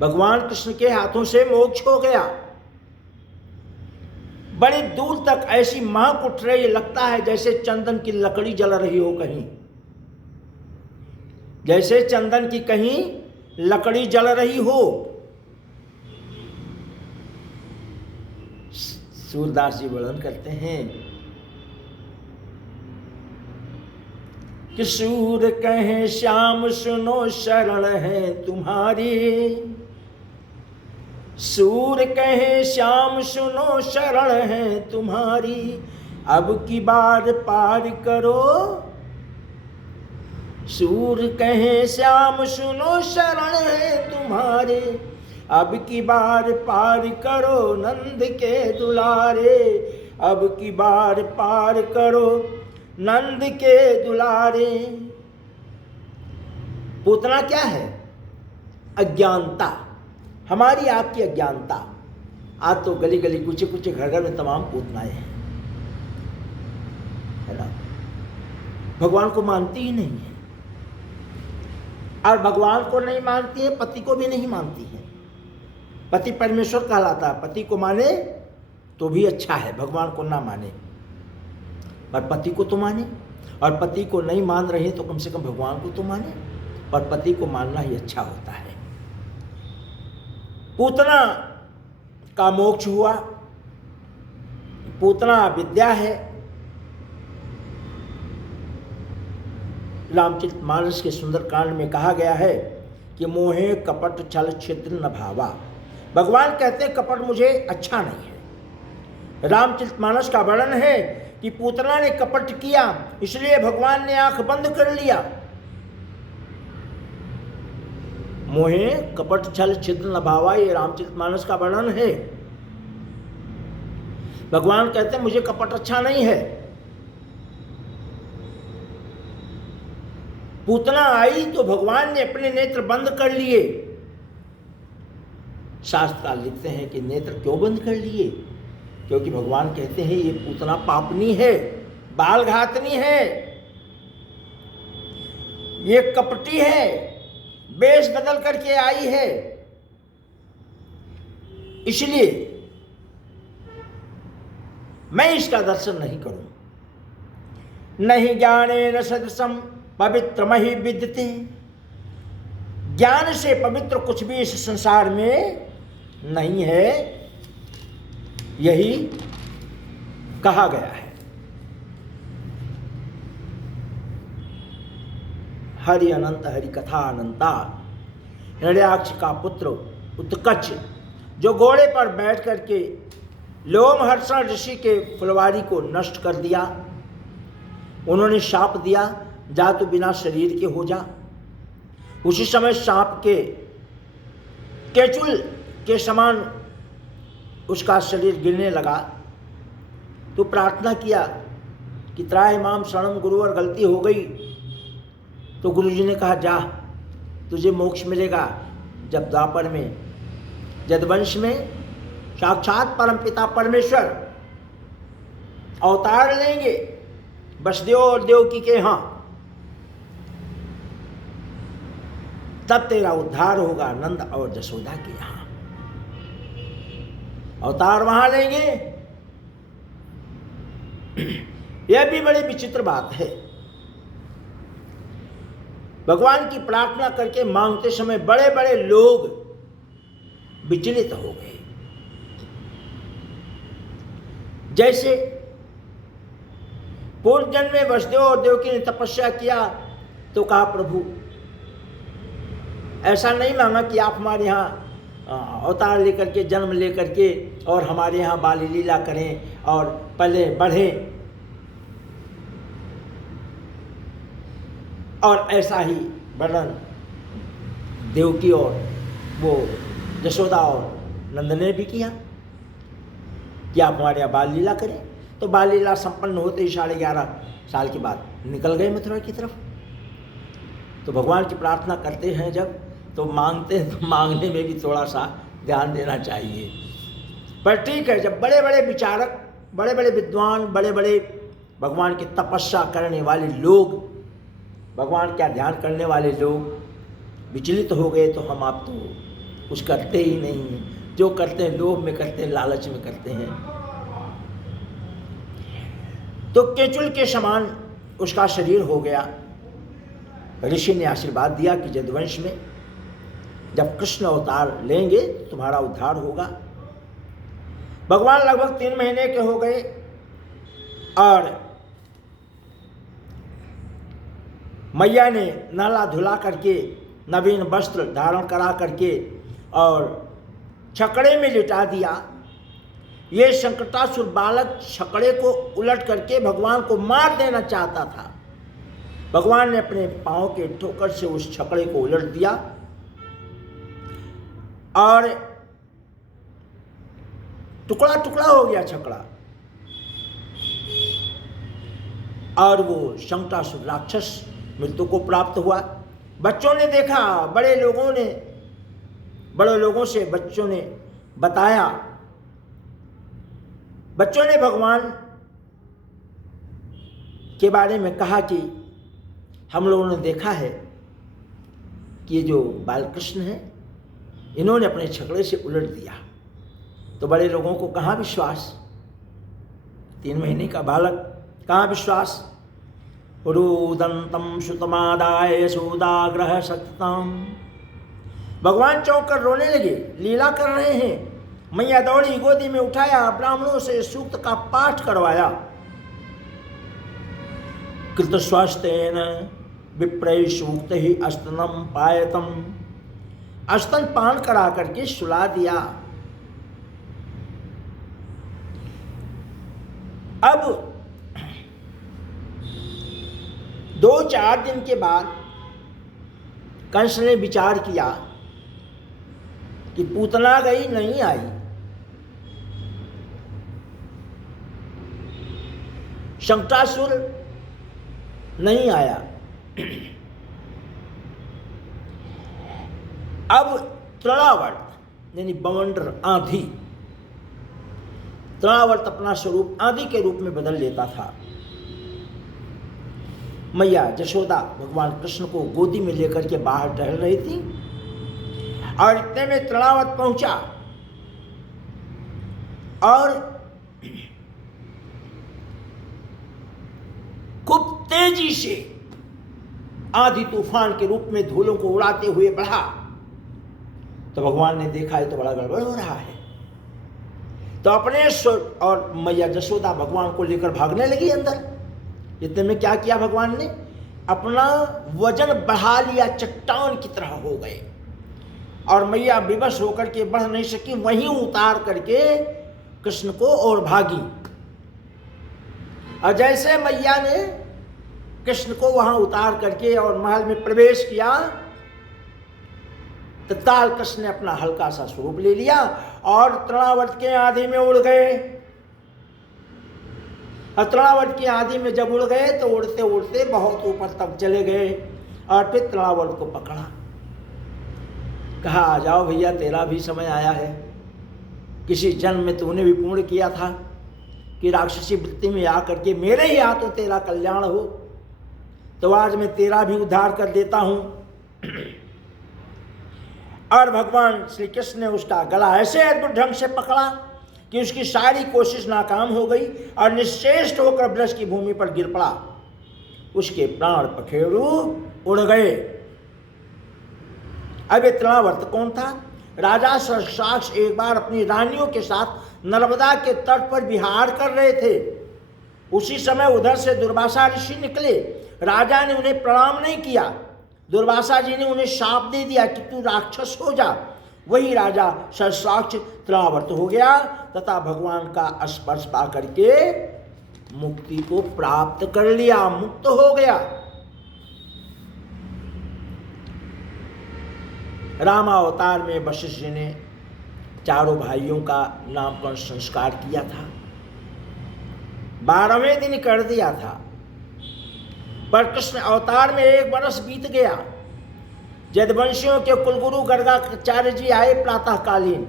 भगवान कृष्ण के हाथों से मोक्ष हो गया। बड़ी दूर तक ऐसी महक उठ रही, लगता है जैसे चंदन की लकड़ी जल रही हो कहीं, जैसे चंदन की कहीं लकड़ी जल रही हो। सूरदास जी वर्णन करते हैं कि सूर कहे श्याम सुनो शरण है तुम्हारी, सूर कहे श्याम सुनो शरण है तुम्हारी, अब की बार पार करो। सूर कहे श्याम सुनो शरण है तुम्हारे, अब की बार पार करो नंद के दुलारे, अब की बार पार करो नंद के दुलारे। पूतना क्या है? अज्ञानता, हमारी आपकी अज्ञानता। आज तो गली गली कुछ कुछ घर घर में तमाम पूतनाएं हैं, है ना। भगवान को मानती ही नहीं है, और भगवान को नहीं मानती है, पति को भी नहीं मानती है। पति परमेश्वर कहलाता है, पति को माने तो भी अच्छा है, भगवान को ना माने, पर पति को तो माने। और पति को नहीं मान रहे तो कम से कम भगवान को तो माने, और पति को मानना ही अच्छा होता है। पूतना का मोक्ष हुआ, पूतना विद्या है। रामचरितमानस के सुंदरकांड में कहा गया है कि मोहे कपट छल छिद्र न भावा। भगवान कहते हैं कपट मुझे अच्छा नहीं है। रामचरितमानस का वर्णन है कि पूतना ने कपट किया, इसलिए भगवान ने आंख बंद कर लिया। मोहे कपट छल छिद्र न भावा, ये रामचरितमानस का वर्णन है। भगवान कहते हैं मुझे कपट अच्छा नहीं है। पूतना आई तो भगवान ने अपने नेत्र बंद कर लिए। शास्त्रकार लिखते हैं कि नेत्र क्यों बंद कर लिए? क्योंकि भगवान कहते हैं ये पूतना पापनी है, बालघातनी है, ये कपटी है, वेश बदल करके आई है, इसलिए मैं इसका दर्शन नहीं करूं। नहीं ज्ञाने न सदसम पवित्रमहि विद्यते। ज्ञान से पवित्र कुछ भी इस संसार में नहीं है, यही कहा गया है। हरि अनंत हरि कथा अनंता। हिरण्याक्ष का पुत्र उत्कच जो घोड़े पर बैठ करके लोमहर्षण ऋषि के फुलवारी को नष्ट कर दिया, उन्होंने शाप दिया जा तू बिना शरीर के हो जा। उसी समय सांप के केचुल के समान उसका शरीर गिरने लगा। तो प्रार्थना किया कि त्राहि माम शरणम गुरु, और गलती हो गई तो गुरुजी ने कहा जा तुझे मोक्ष मिलेगा। जब द्वापर में यदुवंश में साक्षात परमपिता परमेश्वर अवतार लेंगे वसुदेव और देवकी के यहाँ, तब तेरा उद्धार होगा नंद और जसोदा के यहाँ। अवतार वहां लेंगे। यह भी बड़ी विचित्र बात है। भगवान की प्रार्थना करके मांगते समय बड़े बड़े लोग विचलित हो गए। जैसे पूर्व जन्म में वसुदेव और देवकी ने तपस्या किया तो कहा प्रभु ऐसा नहीं मांगा कि आप हमारे यहाँ अवतार लेकर के जन्म लेकर के और हमारे यहाँ बाली लीला करें और पहले बढ़ें, और ऐसा ही वर्णन देवकी और वो जशोदा और नंद ने भी किया कि आप हमारे यहाँ बाल लीला करें। तो बाल लीला संपन्न होते ही 11.5 साल के बाद निकल गए मथुरा की तरफ। तो भगवान की प्रार्थना करते हैं जब, तो मांगते हैं तो मांगने में भी थोड़ा सा ध्यान देना चाहिए। पर ठीक है, जब बड़े बड़े विचारक, बड़े बड़े विद्वान, बड़े बड़े भगवान की तपस्या करने वाले लोग, भगवान का ध्यान करने वाले लोग विचलित हो गए, तो हम आप तो कुछ करते ही नहीं हैं। जो करते हैं लोभ में करते हैं, लालच में करते हैं। तो केचुल के समान उसका शरीर हो गया। ऋषि ने आशीर्वाद दिया कि यदुवंश में जब कृष्ण अवतार लेंगे तुम्हारा उद्धार होगा। भगवान लगभग 3 महीने के हो गए और मैया ने नहला धुला करके नवीन वस्त्र धारण करा करके और छकड़े में लिटा दिया। ये संकटासुर बालक छकड़े को उलट करके भगवान को मार देना चाहता था। भगवान ने अपने पांव के ठोकर से उस छकड़े को उलट दिया और टुकड़ा टुकड़ा हो गया छकड़ा, और वो संकटासुर राक्षस मृत्यु को प्राप्त हुआ। बच्चों ने देखा, बड़े लोगों से बच्चों ने बताया। बच्चों ने भगवान के बारे में कहा कि हम लोगों ने देखा है कि ये जो बालकृष्ण है इन्होंने अपने छकड़े से उलट दिया। तो बड़े लोगों को कहाँ विश्वास, 3 महीने का बालक, कहाँ विश्वास। रुदंतम सुतमादाय सूदाग्रह सततम। भगवान चौंक कर रोने लगे। लीला कर रहे हैं मैया दौड़ी, गोदी में उठाया, ब्राह्मणों से सूक्त का पाठ करवाया। कृतस्वास्थ्येन विप्रय सूक्त ही अस्तनम पायतम, अस्तन पान करा करके सुला दिया। अब 2-4 दिन के बाद कंस ने विचार किया कि पूतना गई नहीं आई, शंक्रासुर नहीं आया। अब तृणावर्त यानी बवंडर, आंधी, तृणावर्त अपना स्वरूप आंधी के रूप में बदल लेता था। मैया यशोदा भगवान कृष्ण को गोदी में लेकर के बाहर टहल रही थी और इतने में तृणावर्त पहुंचा और खूब तेजी से आंधी तूफान के रूप में धूलों को उड़ाते हुए बढ़ा। तो भगवान ने देखा है तो बड़ा गड़बड़ हो रहा है, तो अपने और मैया यशोदा भगवान को लेकर भागने लगी अंदर। इतने में क्या किया भगवान ने, अपना वजन बढ़ा लिया, चट्टान की तरह हो गए और मैया विवश होकर के बढ़ नहीं सकी, वहीं उतार करके कृष्ण को और भागी। और जैसे मैया ने कृष्ण को वहां उतार करके और महल में प्रवेश किया, तत्काल कृष्ण ने अपना हल्का सा स्वरूप ले लिया और तृणावर्त के आंधी में उड़ गए। और तृणावर्त की आंधी में जब उड़ गए तो उड़ते उड़ते बहुत ऊपर तक चले गए और फिर तृणावर्त को पकड़ा, कहा आ जाओ भैया, तेरा भी समय आया है। किसी जन्म में तूने भी पूर्ण किया था कि राक्षसी वृत्ति में आकर के मेरे ही हाथों तेरा कल्याण हो, तो आज मैं तेरा भी उद्धार कर देता हूं। और भगवान श्री कृष्ण ने उसका गला ऐसे अद्भुत ढंग से पकड़ा कि उसकी सारी कोशिश नाकाम हो गई और निश्चेष्ट होकर ब्रज की भूमि पर गिर पड़ा। उसके प्राण पखेरु उड़ गए। अब ये तृणावर्त कौन था? राजा सर्षाक्ष एक बार अपनी रानियों के साथ नर्मदा के तट पर विहार कर रहे थे। उसी समय उधर से दुर्वासा ऋषि निकले। राजा ने उन्हें प्रणाम नहीं किया। दुर्वासा जी ने उन्हें शाप दे दिया कि तू राक्षस हो जा। वही राजा सर्षाक्ष तृणावर्त हो गया तथा भगवान का स्पर्श पा करके मुक्ति को प्राप्त कर लिया, मुक्त हो गया। रामावतार में वशिष्ठ जी ने चारों भाइयों का नामकरण संस्कार किया था, 12वें दिन कर दिया था। पर कृष्ण अवतार में 1 वर्ष बीत गया। यदुवंशियों के कुलगुरु गर्गाचार्य जी आए प्रातःकालीन।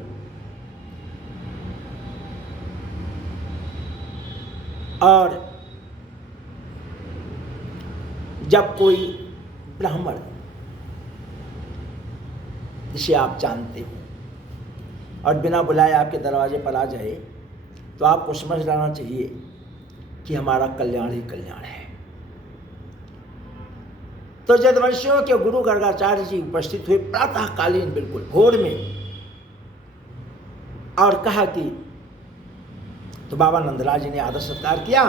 और जब कोई ब्राह्मण, जिसे आप जानते हो, और बिना बुलाए आपके दरवाजे पर आ जाए तो आपको समझ लेना चाहिए कि हमारा कल्याण ही कल्याण है। तो यदुवंशियों के गुरु गर्गाचार्य जी उपस्थित हुए प्रातःकालीन, बिल्कुल भोर में, और कहा कि, तो बाबा नंदलाल जी ने आदर सत्कार किया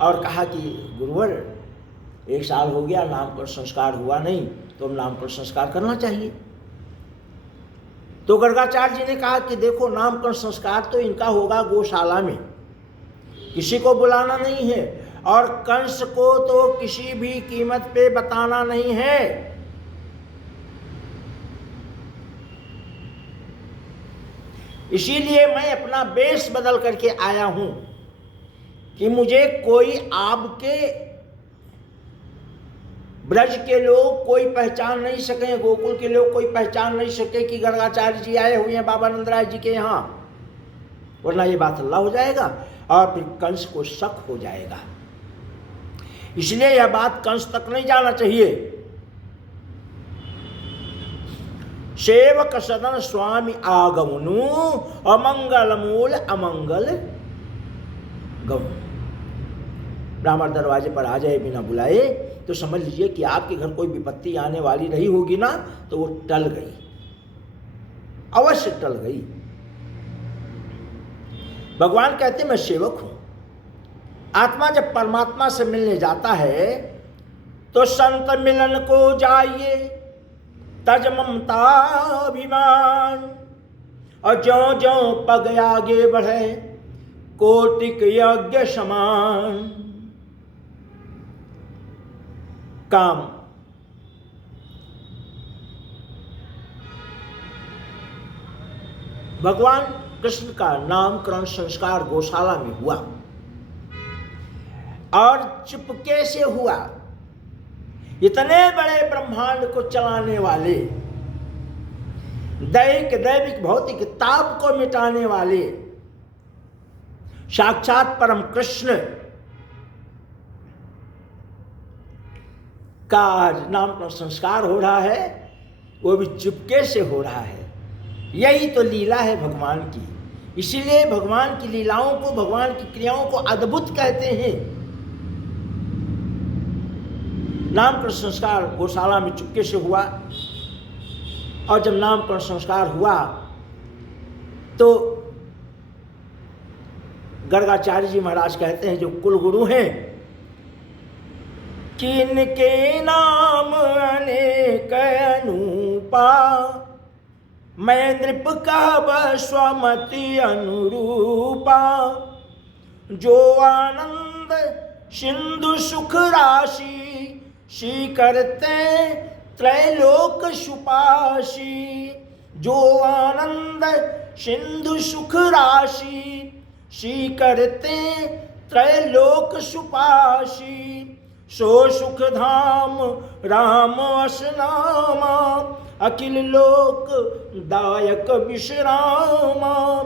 और कहा कि गुरुवर 1 साल हो गया, नामकरण संस्कार हुआ नहीं, तो हम नामकरण संस्कार करना चाहिए। तो गर्गाचार्य जी ने कहा कि देखो, नामकरण संस्कार तो इनका होगा गौशाला में, किसी को बुलाना नहीं है और कंस को तो किसी भी कीमत पे बताना नहीं है। इसीलिए मैं अपना वेश बदल करके आया हूं कि मुझे कोई आपके ब्रज के लोग कोई पहचान नहीं सके, गोकुल के लोग कोई पहचान नहीं सके कि गर्गाचार्य जी आए हुए हैं बाबा नंदराय जी के यहाँ, वरना ये बात अल्लाह हो जाएगा और फिर कंस को शक हो जाएगा। इसलिए यह बात कंस तक नहीं जाना चाहिए। सेवक सदन स्वामी आगमनु अमंगल मूल अमंगल गम। ब्राह्मण दरवाजे पर आ जाए बिना बुलाए तो समझ लीजिए कि आपके घर कोई विपत्ति आने वाली रही होगी ना, तो वो टल गई, अवश्य टल गई। भगवान कहते मैं सेवक हूं। आत्मा जब परमात्मा से मिलने जाता है तो संत मिलन को जाइए तज ममता अभिमान, और ज्यों ज्यों पग आगे बढ़े कोटिक यज्ञ समान। काम भगवान कृष्ण का नामकरण संस्कार गौशाला में हुआ और चुपके से हुआ। इतने बड़े ब्रह्मांड को चलाने वाले, दैहिक दैविक भौतिक ताप को मिटाने वाले साक्षात परम कृष्ण का आज नामकरण संस्कार हो रहा है, वो भी चुपके से हो रहा है। यही तो लीला है भगवान की। इसीलिए भगवान की लीलाओं को, भगवान की क्रियाओं को अद्भुत कहते हैं। नामकरण संस्कार गौशाला में चुपके से हुआ, और जब नामकरण संस्कार हुआ तो गर्गाचार्य जी महाराज कहते हैं, जो कुल गुरु हैं, कि इनके नाम अनेक अनूपा, मैं नृप कहब स्वमति अनुरूपा। जो आनंद सिंधु सुख राशि, शी करते त्रैलोक सुपाशी। जो आनंद सिंधु सुख राशि, शी करते त्रैलोक सुपाशी। सो सुख धाम राम असनामा, अखिल लोक दायक विश्रामा।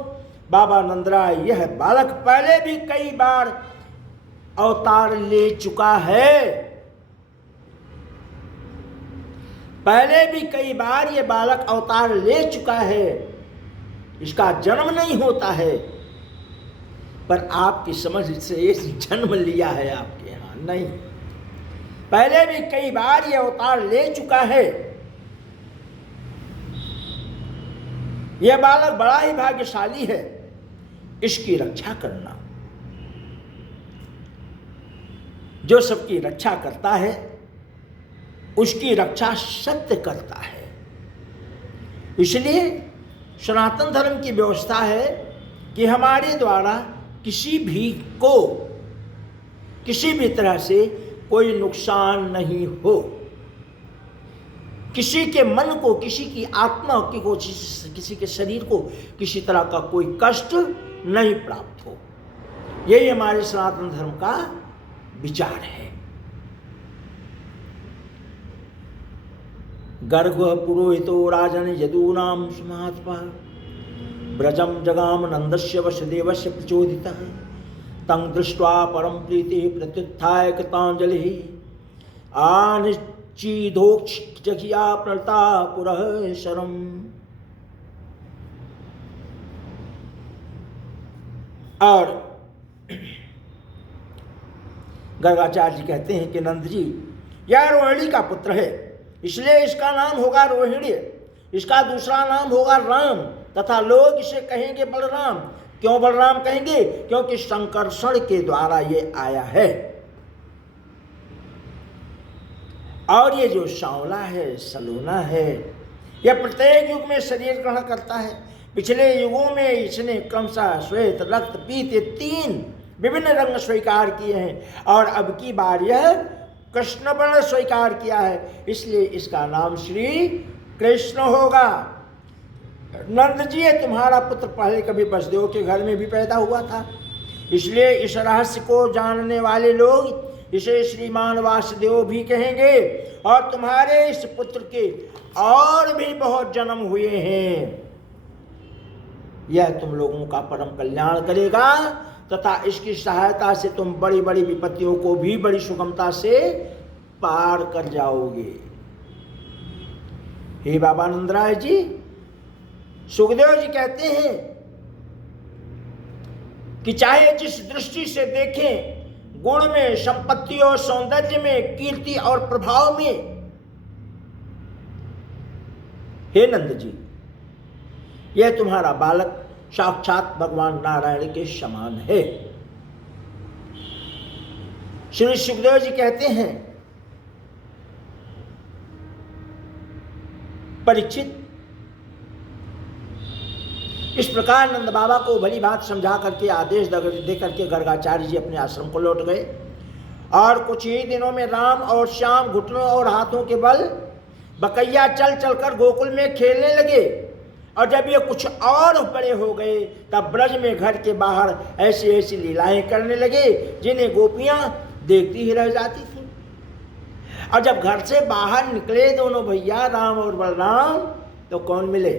बाबा नंदराय यह बालक पहले भी कई बार अवतार ले चुका है, पहले भी कई बार ये बालक अवतार ले चुका है। इसका जन्म नहीं होता है, पर आपकी समझ से ये जन्म लिया है आपके यहाँ नहीं। पहले भी कई बार ये अवतार ले चुका है। यह बालक बड़ा ही भाग्यशाली है, इसकी रक्षा करना। जो सबकी रक्षा करता है उसकी रक्षा सत्य करता है। इसलिए सनातन धर्म की व्यवस्था है कि हमारे द्वारा किसी भी को किसी भी तरह से कोई नुकसान नहीं हो, किसी के मन को, किसी की आत्मा को, किसी के शरीर को किसी तरह का कोई कष्ट नहीं प्राप्त हो। यही हमारे सनातन धर्म का विचार है। गर्ग पुरोहितो राजन यदूनाम सुमहात्मा, ब्रजम जगाम नंदस्य वसुदेवस्य प्रचोदितः। तं दृष्ट्वा परम प्रीति प्रत्युत्थाय कृतांजलि, आनिश्चिदोक्षजघिया प्रणता पुरः शरम्। और गर्गाचार्य जी कहते हैं कि नंद जी यह रोहिणी का पुत्र है, इसलिए इसका नाम होगा रोहिणी। इसका दूसरा नाम होगा राम, तथा लोग इसे कहेंगे बलराम। क्यों बलराम कहेंगे? क्योंकि संकर्षण के द्वारा ये आया है। और ये जो सांवला है, सलोना है, यह प्रत्येक युग में शरीर ग्रहण करता है। पिछले युगों में इसने क्रमशः श्वेत, रक्त, पीत, ये 3 विभिन्न रंग स्वीकार किए हैं, और अब की बार यह कृष्ण वर्ण स्वीकार किया है, इसलिए इसका नाम श्री कृष्ण होगा। नंद जी, तुम्हारा पुत्र पहले कभी वसुदेव के घर में भी पैदा हुआ था, इसलिए इस रहस्य को जानने वाले लोग इसे श्रीमान वासुदेव भी कहेंगे। और तुम्हारे इस पुत्र के और भी बहुत जन्म हुए हैं। यह तुम लोगों का परम कल्याण करेगा, तथा इसकी सहायता से तुम बड़ी बड़ी विपत्तियों को भी बड़ी सुगमता से पार कर जाओगे। हे बाबा नंदराय जी, सुखदेव जी कहते हैं कि चाहे जिस दृष्टि से देखें, गुण में, संपत्ति और सौंदर्य में, कीर्ति और प्रभाव में, हे नंद जी, यह तुम्हारा बालक साक्षात भगवान नारायण के समान है। श्री सुखदेव जी कहते हैं, परीक्षित, इस प्रकार नंद बाबा को भली बात समझा करके आदेश दे करके गर्गाचार्य जी अपने आश्रम को लौट गए और कुछ ही दिनों में राम और श्याम घुटनों और हाथों के बल बकैया चल चलकर गोकुल में खेलने लगे। और जब ये कुछ और बड़े हो गए तब ब्रज में घर के बाहर ऐसी ऐसी लीलाएं करने लगे जिन्हें गोपियां देखती ही रह जाती थी। और जब घर से बाहर निकले दोनों भैया राम और बलराम तो कौन मिले?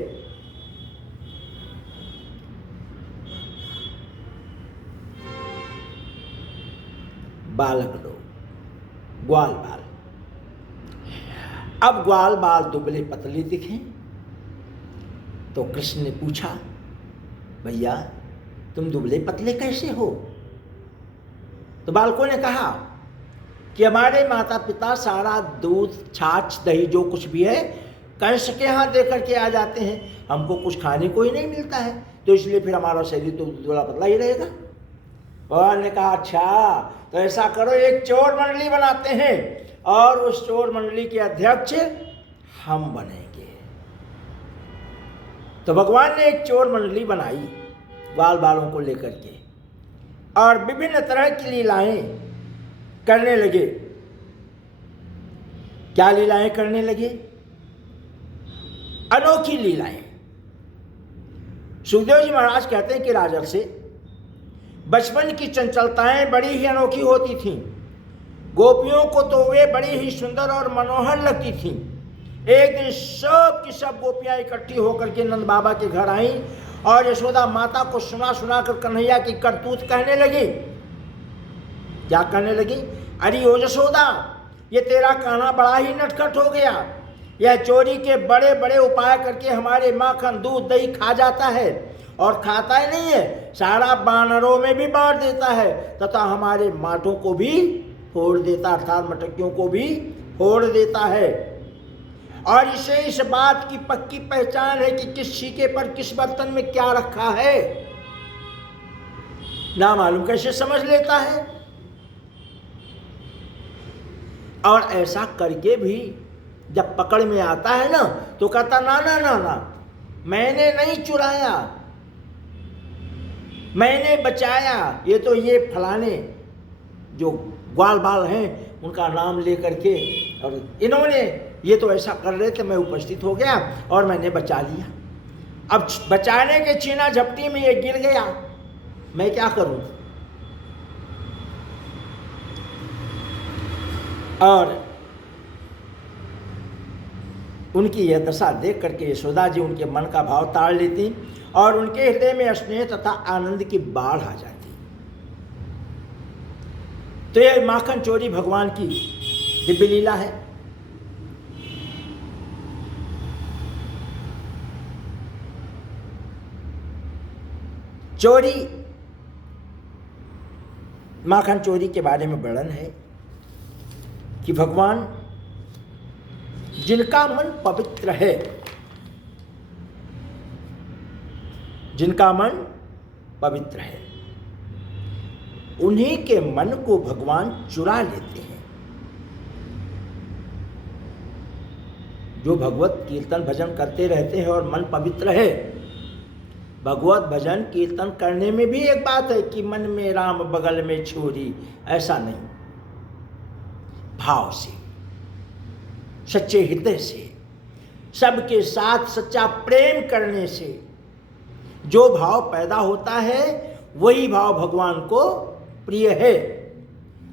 बालक लोग, ग्वाल बाल। अब ग्वाल बाल दुबले पतले दिखे तो कृष्ण ने पूछा, भैया तुम दुबले पतले कैसे हो? तो बालकों ने कहा कि हमारे माता पिता सारा दूध छाछ दही जो कुछ भी है कंस के यहाँ दे करके आ जाते हैं, हमको कुछ खाने को ही नहीं मिलता है, तो इसलिए फिर हमारा शरीर तो दुबला पतला ही रहेगा। भगवान ने कहा, अच्छा तो ऐसा करो, एक चोर मंडली बनाते हैं और उस चोर मंडली के अध्यक्ष हम बनेंगे। तो भगवान ने एक चोर मंडली बनाई ग्वाल बालों को लेकर के और विभिन्न तरह की लीलाएं करने लगे। क्या लीलाएं करने लगे? अनोखी लीलाएं। सुखदेव जी महाराज कहते हैं कि राजर्षि से बचपन की चंचलताएं बड़ी ही अनोखी होती थीं। गोपियों को तो वे बड़ी ही सुंदर और मनोहर लगती थीं। एक दिन सब की सब गोपियां इकट्ठी होकर के नंद बाबा के घर आईं और यशोदा माता को सुना सुना कर कन्हैया की करतूत कहने लगी। क्या कहने लगी? अरे ओ यशोदा, ये तेरा कान्हा बड़ा ही नटखट हो गया। यह चोरी के बड़े बड़े उपाय करके हमारे माखन दूध दही खा जाता है और खाता ही नहीं है, सारा बानरों में भी बांट देता है तथा हमारे माठों को भी फोड़ देता, अर्थात मटकियों को भी फोड़ देता है। और इसे इस बात की पक्की पहचान है कि किस छीके पर किस बर्तन में क्या रखा है, ना मालूम कैसे समझ लेता है। और ऐसा करके भी जब पकड़ में आता है ना तो कहता, ना ना ना ना, मैंने नहीं चुराया, मैंने बचाया। ये तो ये फलाने जो ग्वाल बाल हैं उनका नाम लेकर के, और इन्होंने ये तो ऐसा कर रहे थे, मैं उपस्थित हो गया और मैंने बचा लिया। अब बचाने के छीना झपटी में ये गिर गया, मैं क्या करूं? और उनकी यह दशा देख करके यशोदा जी उनके मन का भाव ताड़ लेती और उनके हृदय में स्नेह तथा आनंद की बाढ़ आ जाती। तो यह माखन चोरी भगवान की दिव्य लीला है। चोरी, माखन चोरी के बारे में वर्णन है कि भगवान जिनका मन पवित्र है, जिनका मन पवित्र है, उन्हीं के मन को भगवान चुरा लेते हैं। जो भगवत कीर्तन भजन करते रहते हैं और मन पवित्र है। भगवत भजन कीर्तन करने में भी एक बात है कि मन में राम बगल में छोरी, ऐसा नहीं, भाव से, सच्चे हृदय से, सबके साथ सच्चा प्रेम करने से जो भाव पैदा होता है वही भाव भगवान को प्रिय है।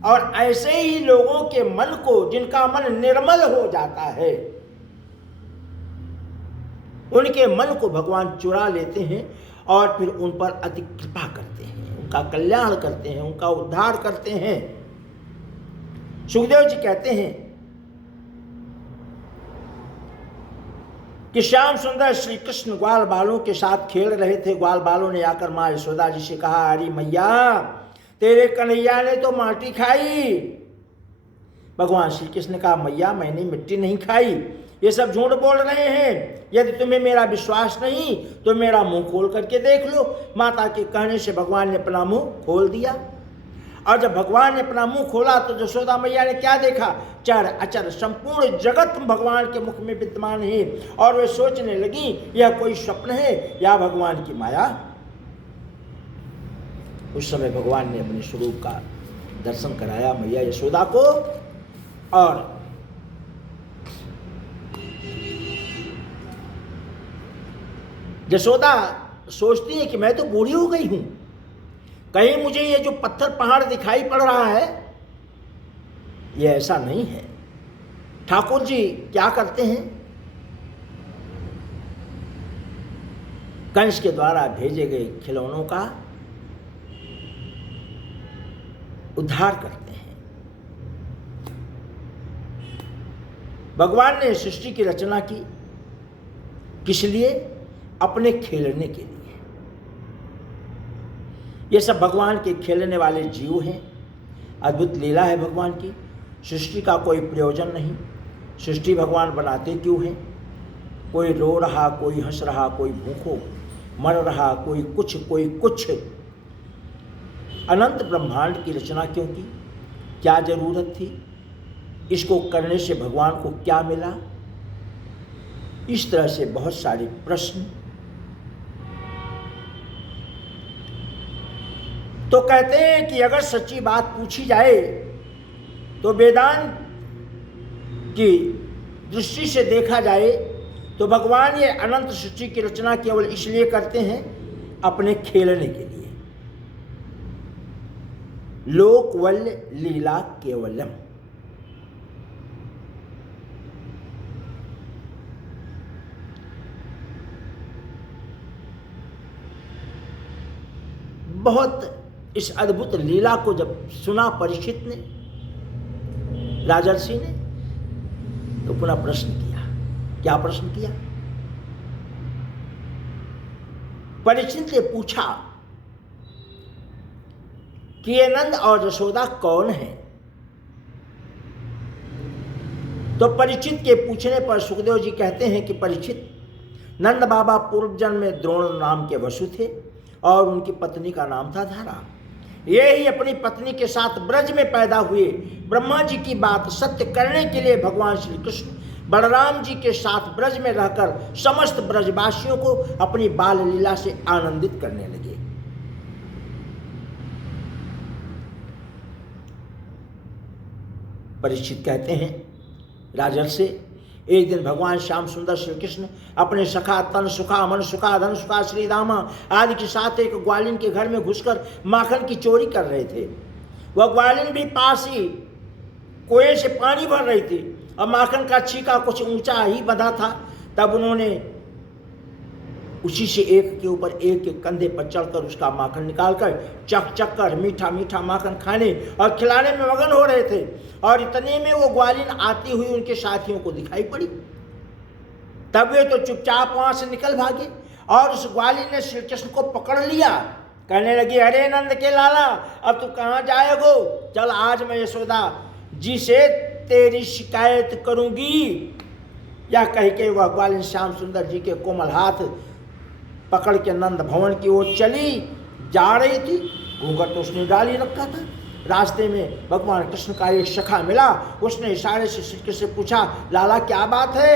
और ऐसे ही लोगों के मन को, जिनका मन निर्मल हो जाता है, उनके मन को भगवान चुरा लेते हैं और फिर उन पर अति कृपा करते हैं, उनका कल्याण करते हैं, उनका उद्धार करते हैं। सुखदेव जी कहते हैं कि श्याम सुंदर श्री कृष्ण ग्वाल बालों के साथ खेल रहे थे। ग्वाल बालों ने आकर माँ यशोदा जी से कहा, अरे मैया, तेरे कन्हैया ने तो माटी खाई, भगवान श्री कृष्ण ने कहा, मैया मैंने मिट्टी नहीं खाई, ये सब झूठ बोल रहे हैं। यदि तुम्हें मेरा विश्वास नहीं तो मेरा मुंह खोल करके देख लो। माता के कहने से भगवान ने अपना मुंह खोल दिया, और जब भगवान ने अपना मुंह खोला तो यशोदा मैया ने क्या देखा? चर अचर संपूर्ण जगत भगवान के मुख में विद्यमान है, और वे सोचने लगी यह कोई स्वप्न है या भगवान की माया। उस समय भगवान ने अपने स्वरूप का दर्शन कराया मैया यशोदा को, और यशोदा सोचती है कि मैं तो बूढ़ी हो गई हूं, कहीं मुझे ये जो पत्थर पहाड़ दिखाई पड़ रहा है ये ऐसा नहीं है। ठाकुर जी क्या करते हैं? कंस के द्वारा भेजे गए खिलौनों का उद्धार करते हैं। भगवान ने सृष्टि की रचना की, किस लिए? अपने खेलने के लिए। ये सब भगवान के खेलने वाले जीव हैं। अद्भुत लीला है भगवान की। सृष्टि का कोई प्रयोजन नहीं। सृष्टि भगवान बनाते क्यों हैं? कोई रो रहा, कोई हंस रहा, कोई भूखो मर रहा, कोई कुछ। अनंत ब्रह्मांड की रचना क्यों की? क्या जरूरत थी? इसको करने से भगवान को क्या मिला? इस तरह से बहुत सारे प्रश्न। तो कहते हैं कि अगर सच्ची बात पूछी जाए तो वेदांत की दृष्टि से देखा जाए तो भगवान ये अनंत सृष्टि की रचना केवल इसलिए करते हैं अपने खेलने के लिए। लोकवल्य लीला केवलम। बहुत इस अद्भुत लीला को जब सुना परीक्षित ने, राजर्षि ने, तो पुनः प्रश्न किया। क्या प्रश्न किया? परीक्षित ने पूछा कि ये नंद और यशोदा कौन है? तो परीक्षित के पूछने पर सुखदेव जी कहते हैं कि परीक्षित, नंद बाबा पूर्व जन्म में द्रोण नाम के वसु थे और उनकी पत्नी का नाम था धारा। ये ही अपनी पत्नी के साथ ब्रज में पैदा हुए। ब्रह्मा जी की बात सत्य करने के लिए भगवान श्री कृष्ण बलराम जी के साथ ब्रज में रहकर समस्त ब्रजवासियों को अपनी बाल लीला से आनंदित करने लगे। परीक्षित कहते हैं राजर्षि, एक दिन भगवान श्याम सुंदर श्री कृष्ण अपने सखा तन सुखा मन सुखा धन सुखा श्री रामा आदि के साथ एक ग्वालिन के घर में घुसकर माखन की चोरी कर रहे थे। वह ग्वालिन भी पास ही कुएं से पानी भर रही थी और माखन का छीका कुछ ऊंचा ही बंधा था। तब उन्होंने उसी से एक के ऊपर एक के कंधे पर चढ़कर उसका माखन निकालकर चक चक कर मीठा मीठा माखन खाने और खिलाने में मगन हो रहे थे। और इतने में वो ग्वालिन आती हुई उनके साथियों को दिखाई पड़ी। तब वे तो चुपचाप वहां से निकल भागे और उस ग्वालिन ने श्री कृष्ण को पकड़ लिया। कहने लगी, अरे नंद के लाला, अब तू कहाँ जाएगो? चल आज मैं यशोदा जी से तेरी शिकायत करूंगी। यह कह के वह ग्वालिन श्याम सुंदर जी के कोमल हाथ पकड़ के नंद भवन की ओर चली जा रही थी। घूंघट तो उसने डाल ही रखा था। रास्ते में भगवान कृष्ण का एक सखा मिला। उसने इशारे से श्री कृष्ण से पूछा, लाला क्या बात है?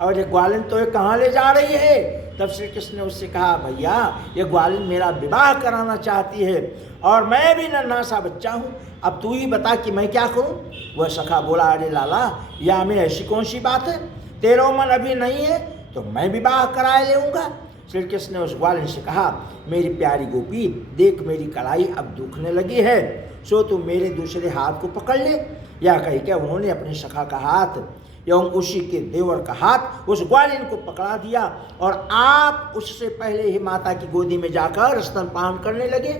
और ये ग्वालिन तो ये कहाँ ले जा रही है? तब श्री कृष्ण ने उससे कहा, भैया ये ग्वालिन मेरा विवाह कराना चाहती है और मैं भी नन्हा सा बच्चा हूँ। अब तू ही बता कि मैं क्या करूँ? वह सखा बोला, अरे लाला या में ऐसी कौन सी बात है? तेरा मन अभी नहीं है तो मैं विवाह कराए लेऊंगा। श्री कृष्ण ने उस ग्वालिन से कहा, मेरी प्यारी गोपी देख, मेरी कलाई अब दुखने लगी है, सो तू मेरे दूसरे हाथ को पकड़ ले। यह कह के उन्होंने अपने सखा का हाथ एवं उसी के देवर का हाथ उस ग्वालिन को पकड़ा दिया और आप उससे पहले ही माता की गोदी में जाकर स्तनपान करने लगे।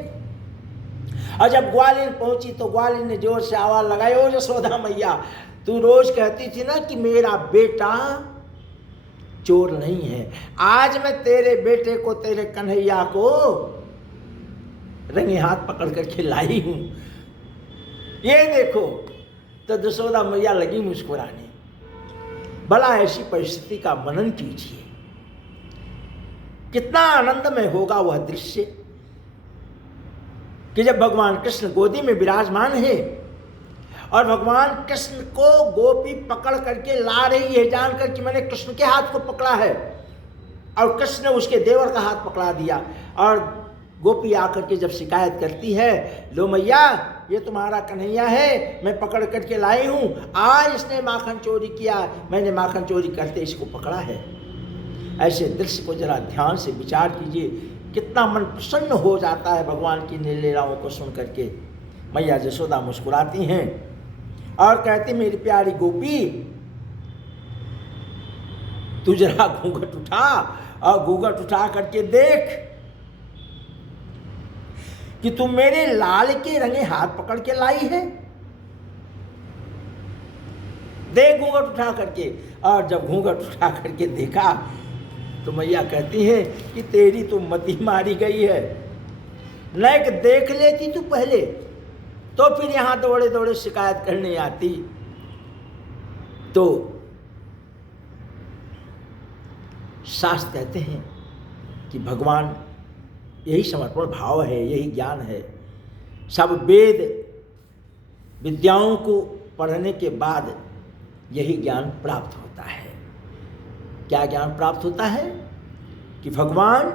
और जब ग्वालिन पहुंची तो ग्वालिन ने जोर से आवाज लगाई, ओ यशोदा मैया, तू रोज कहती थी ना कि मेरा बेटा चोर नहीं है, आज मैं तेरे बेटे को, तेरे कन्हैया को रंगे हाथ पकड़ कर खिलाई हूं। ये देखो तो यशोदा मैया लगी मुस्कुराने। भला ऐसी परिस्थिति का मनन कीजिए, कितना आनंदमय होगा वह दृश्य कि जब भगवान कृष्ण गोदी में विराजमान है और भगवान कृष्ण को गोपी पकड़ करके ला रही है, जानकर कि मैंने कृष्ण के हाथ को पकड़ा है, और कृष्ण ने उसके देवर का हाथ पकड़ा दिया। और गोपी आकर के जब शिकायत करती है, लो मैया ये तुम्हारा कन्हैया है, मैं पकड़ करके लाई हूँ, आज इसने माखन चोरी किया, मैंने माखन चोरी करते इसको पकड़ा है। ऐसे दृश्य को जरा ध्यान से विचार कीजिए, कितना मन प्रसन्न हो जाता है भगवान की लीलाओं को सुन करके। मैया यशोदा मुस्कुराती हैं और कहती, मेरी प्यारी गोपी तू जरा घूंघट उठा और घूंघट उठा करके देख कि तू मेरे लाल के रंगे हाथ पकड़ के लाई है। देख घूंघट उठा करके। और जब घूंघट उठा करके देखा तो मैया कहती है कि तेरी तो मति मारी गई है, नैक देख लेती तू पहले तो फिर यहां दौड़े दौड़े शिकायत करने आती। तो शास्त्र कहते हैं कि भगवान यही समर्पण भाव है, यही ज्ञान है। सब वेद विद्याओं को पढ़ने के बाद यही ज्ञान प्राप्त होता है। क्या ज्ञान प्राप्त होता है? कि भगवान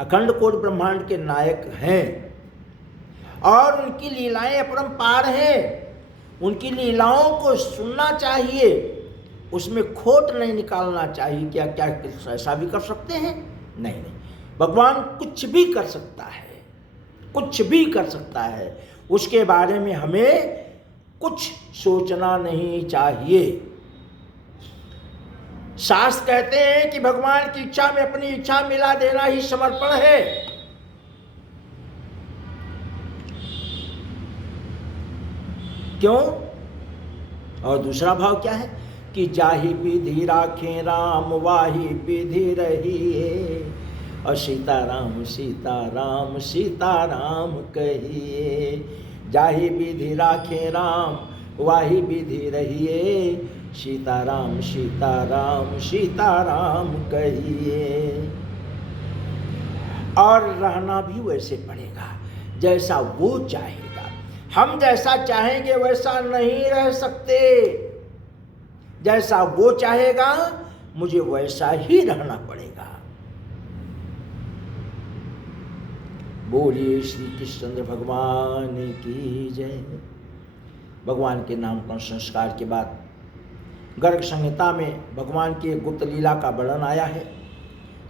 अखंड कोटि ब्रह्मांड के नायक हैं और उनकी लीलाएं अपरंपार हैं। उनकी लीलाओं को सुनना चाहिए, उसमें खोट नहीं निकालना चाहिए। क्या क्या ऐसा भी कर सकते हैं? नहीं नहीं, भगवान कुछ भी कर सकता है, कुछ भी कर सकता है। उसके बारे में हमें कुछ सोचना नहीं चाहिए। शास्त्र कहते हैं कि भगवान की इच्छा में अपनी इच्छा मिला देना ही समर्पण है। क्यों? और दूसरा भाव क्या है कि जाहि विधि राखे राम वाही विधि रही है, और सीताराम सीताराम सीताराम कहिए। जाहि विधि राखे राम वाही विधि रहिए, सीताराम सीताराम सीताराम कहिए। और रहना भी वैसे पड़ेगा जैसा वो चाहेगा। हम जैसा चाहेंगे वैसा नहीं रह सकते। जैसा वो चाहेगा मुझे वैसा ही रहना पड़ेगा। बोलिए श्री कृष्ण भगवान की जय। भगवान के नामकरण संस्कार के बाद गर्ग संहिता में भगवान की गुप्त लीला का वर्णन आया है।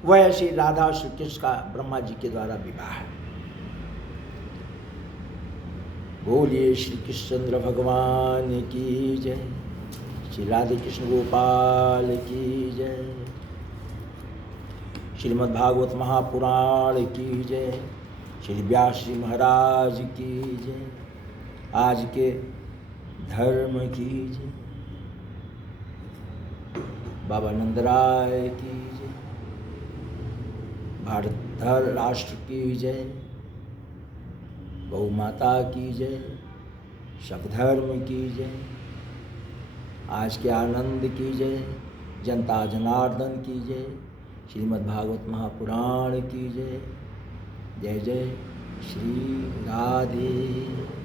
वह श्री राधा और श्री कृष्ण का ब्रह्मा जी के द्वारा विवाह है। बोलिए श्री कृष्ण भगवान की जय। श्री राधे कृष्ण गोपाल की जय। श्रीमद् भागवत महापुराण की जय। श्री व्यास जी महाराज की जय। आज के धर्म की जय। बाबा नंदराय की जय। भारत धर्म राष्ट्र की जय। गौ माता की जय। सब धर्म की जय। आज के आनंद की जय। जनता जनार्दन की जय। श्रीमद् भागवत महापुराण की जय। जय जय श्री राधे।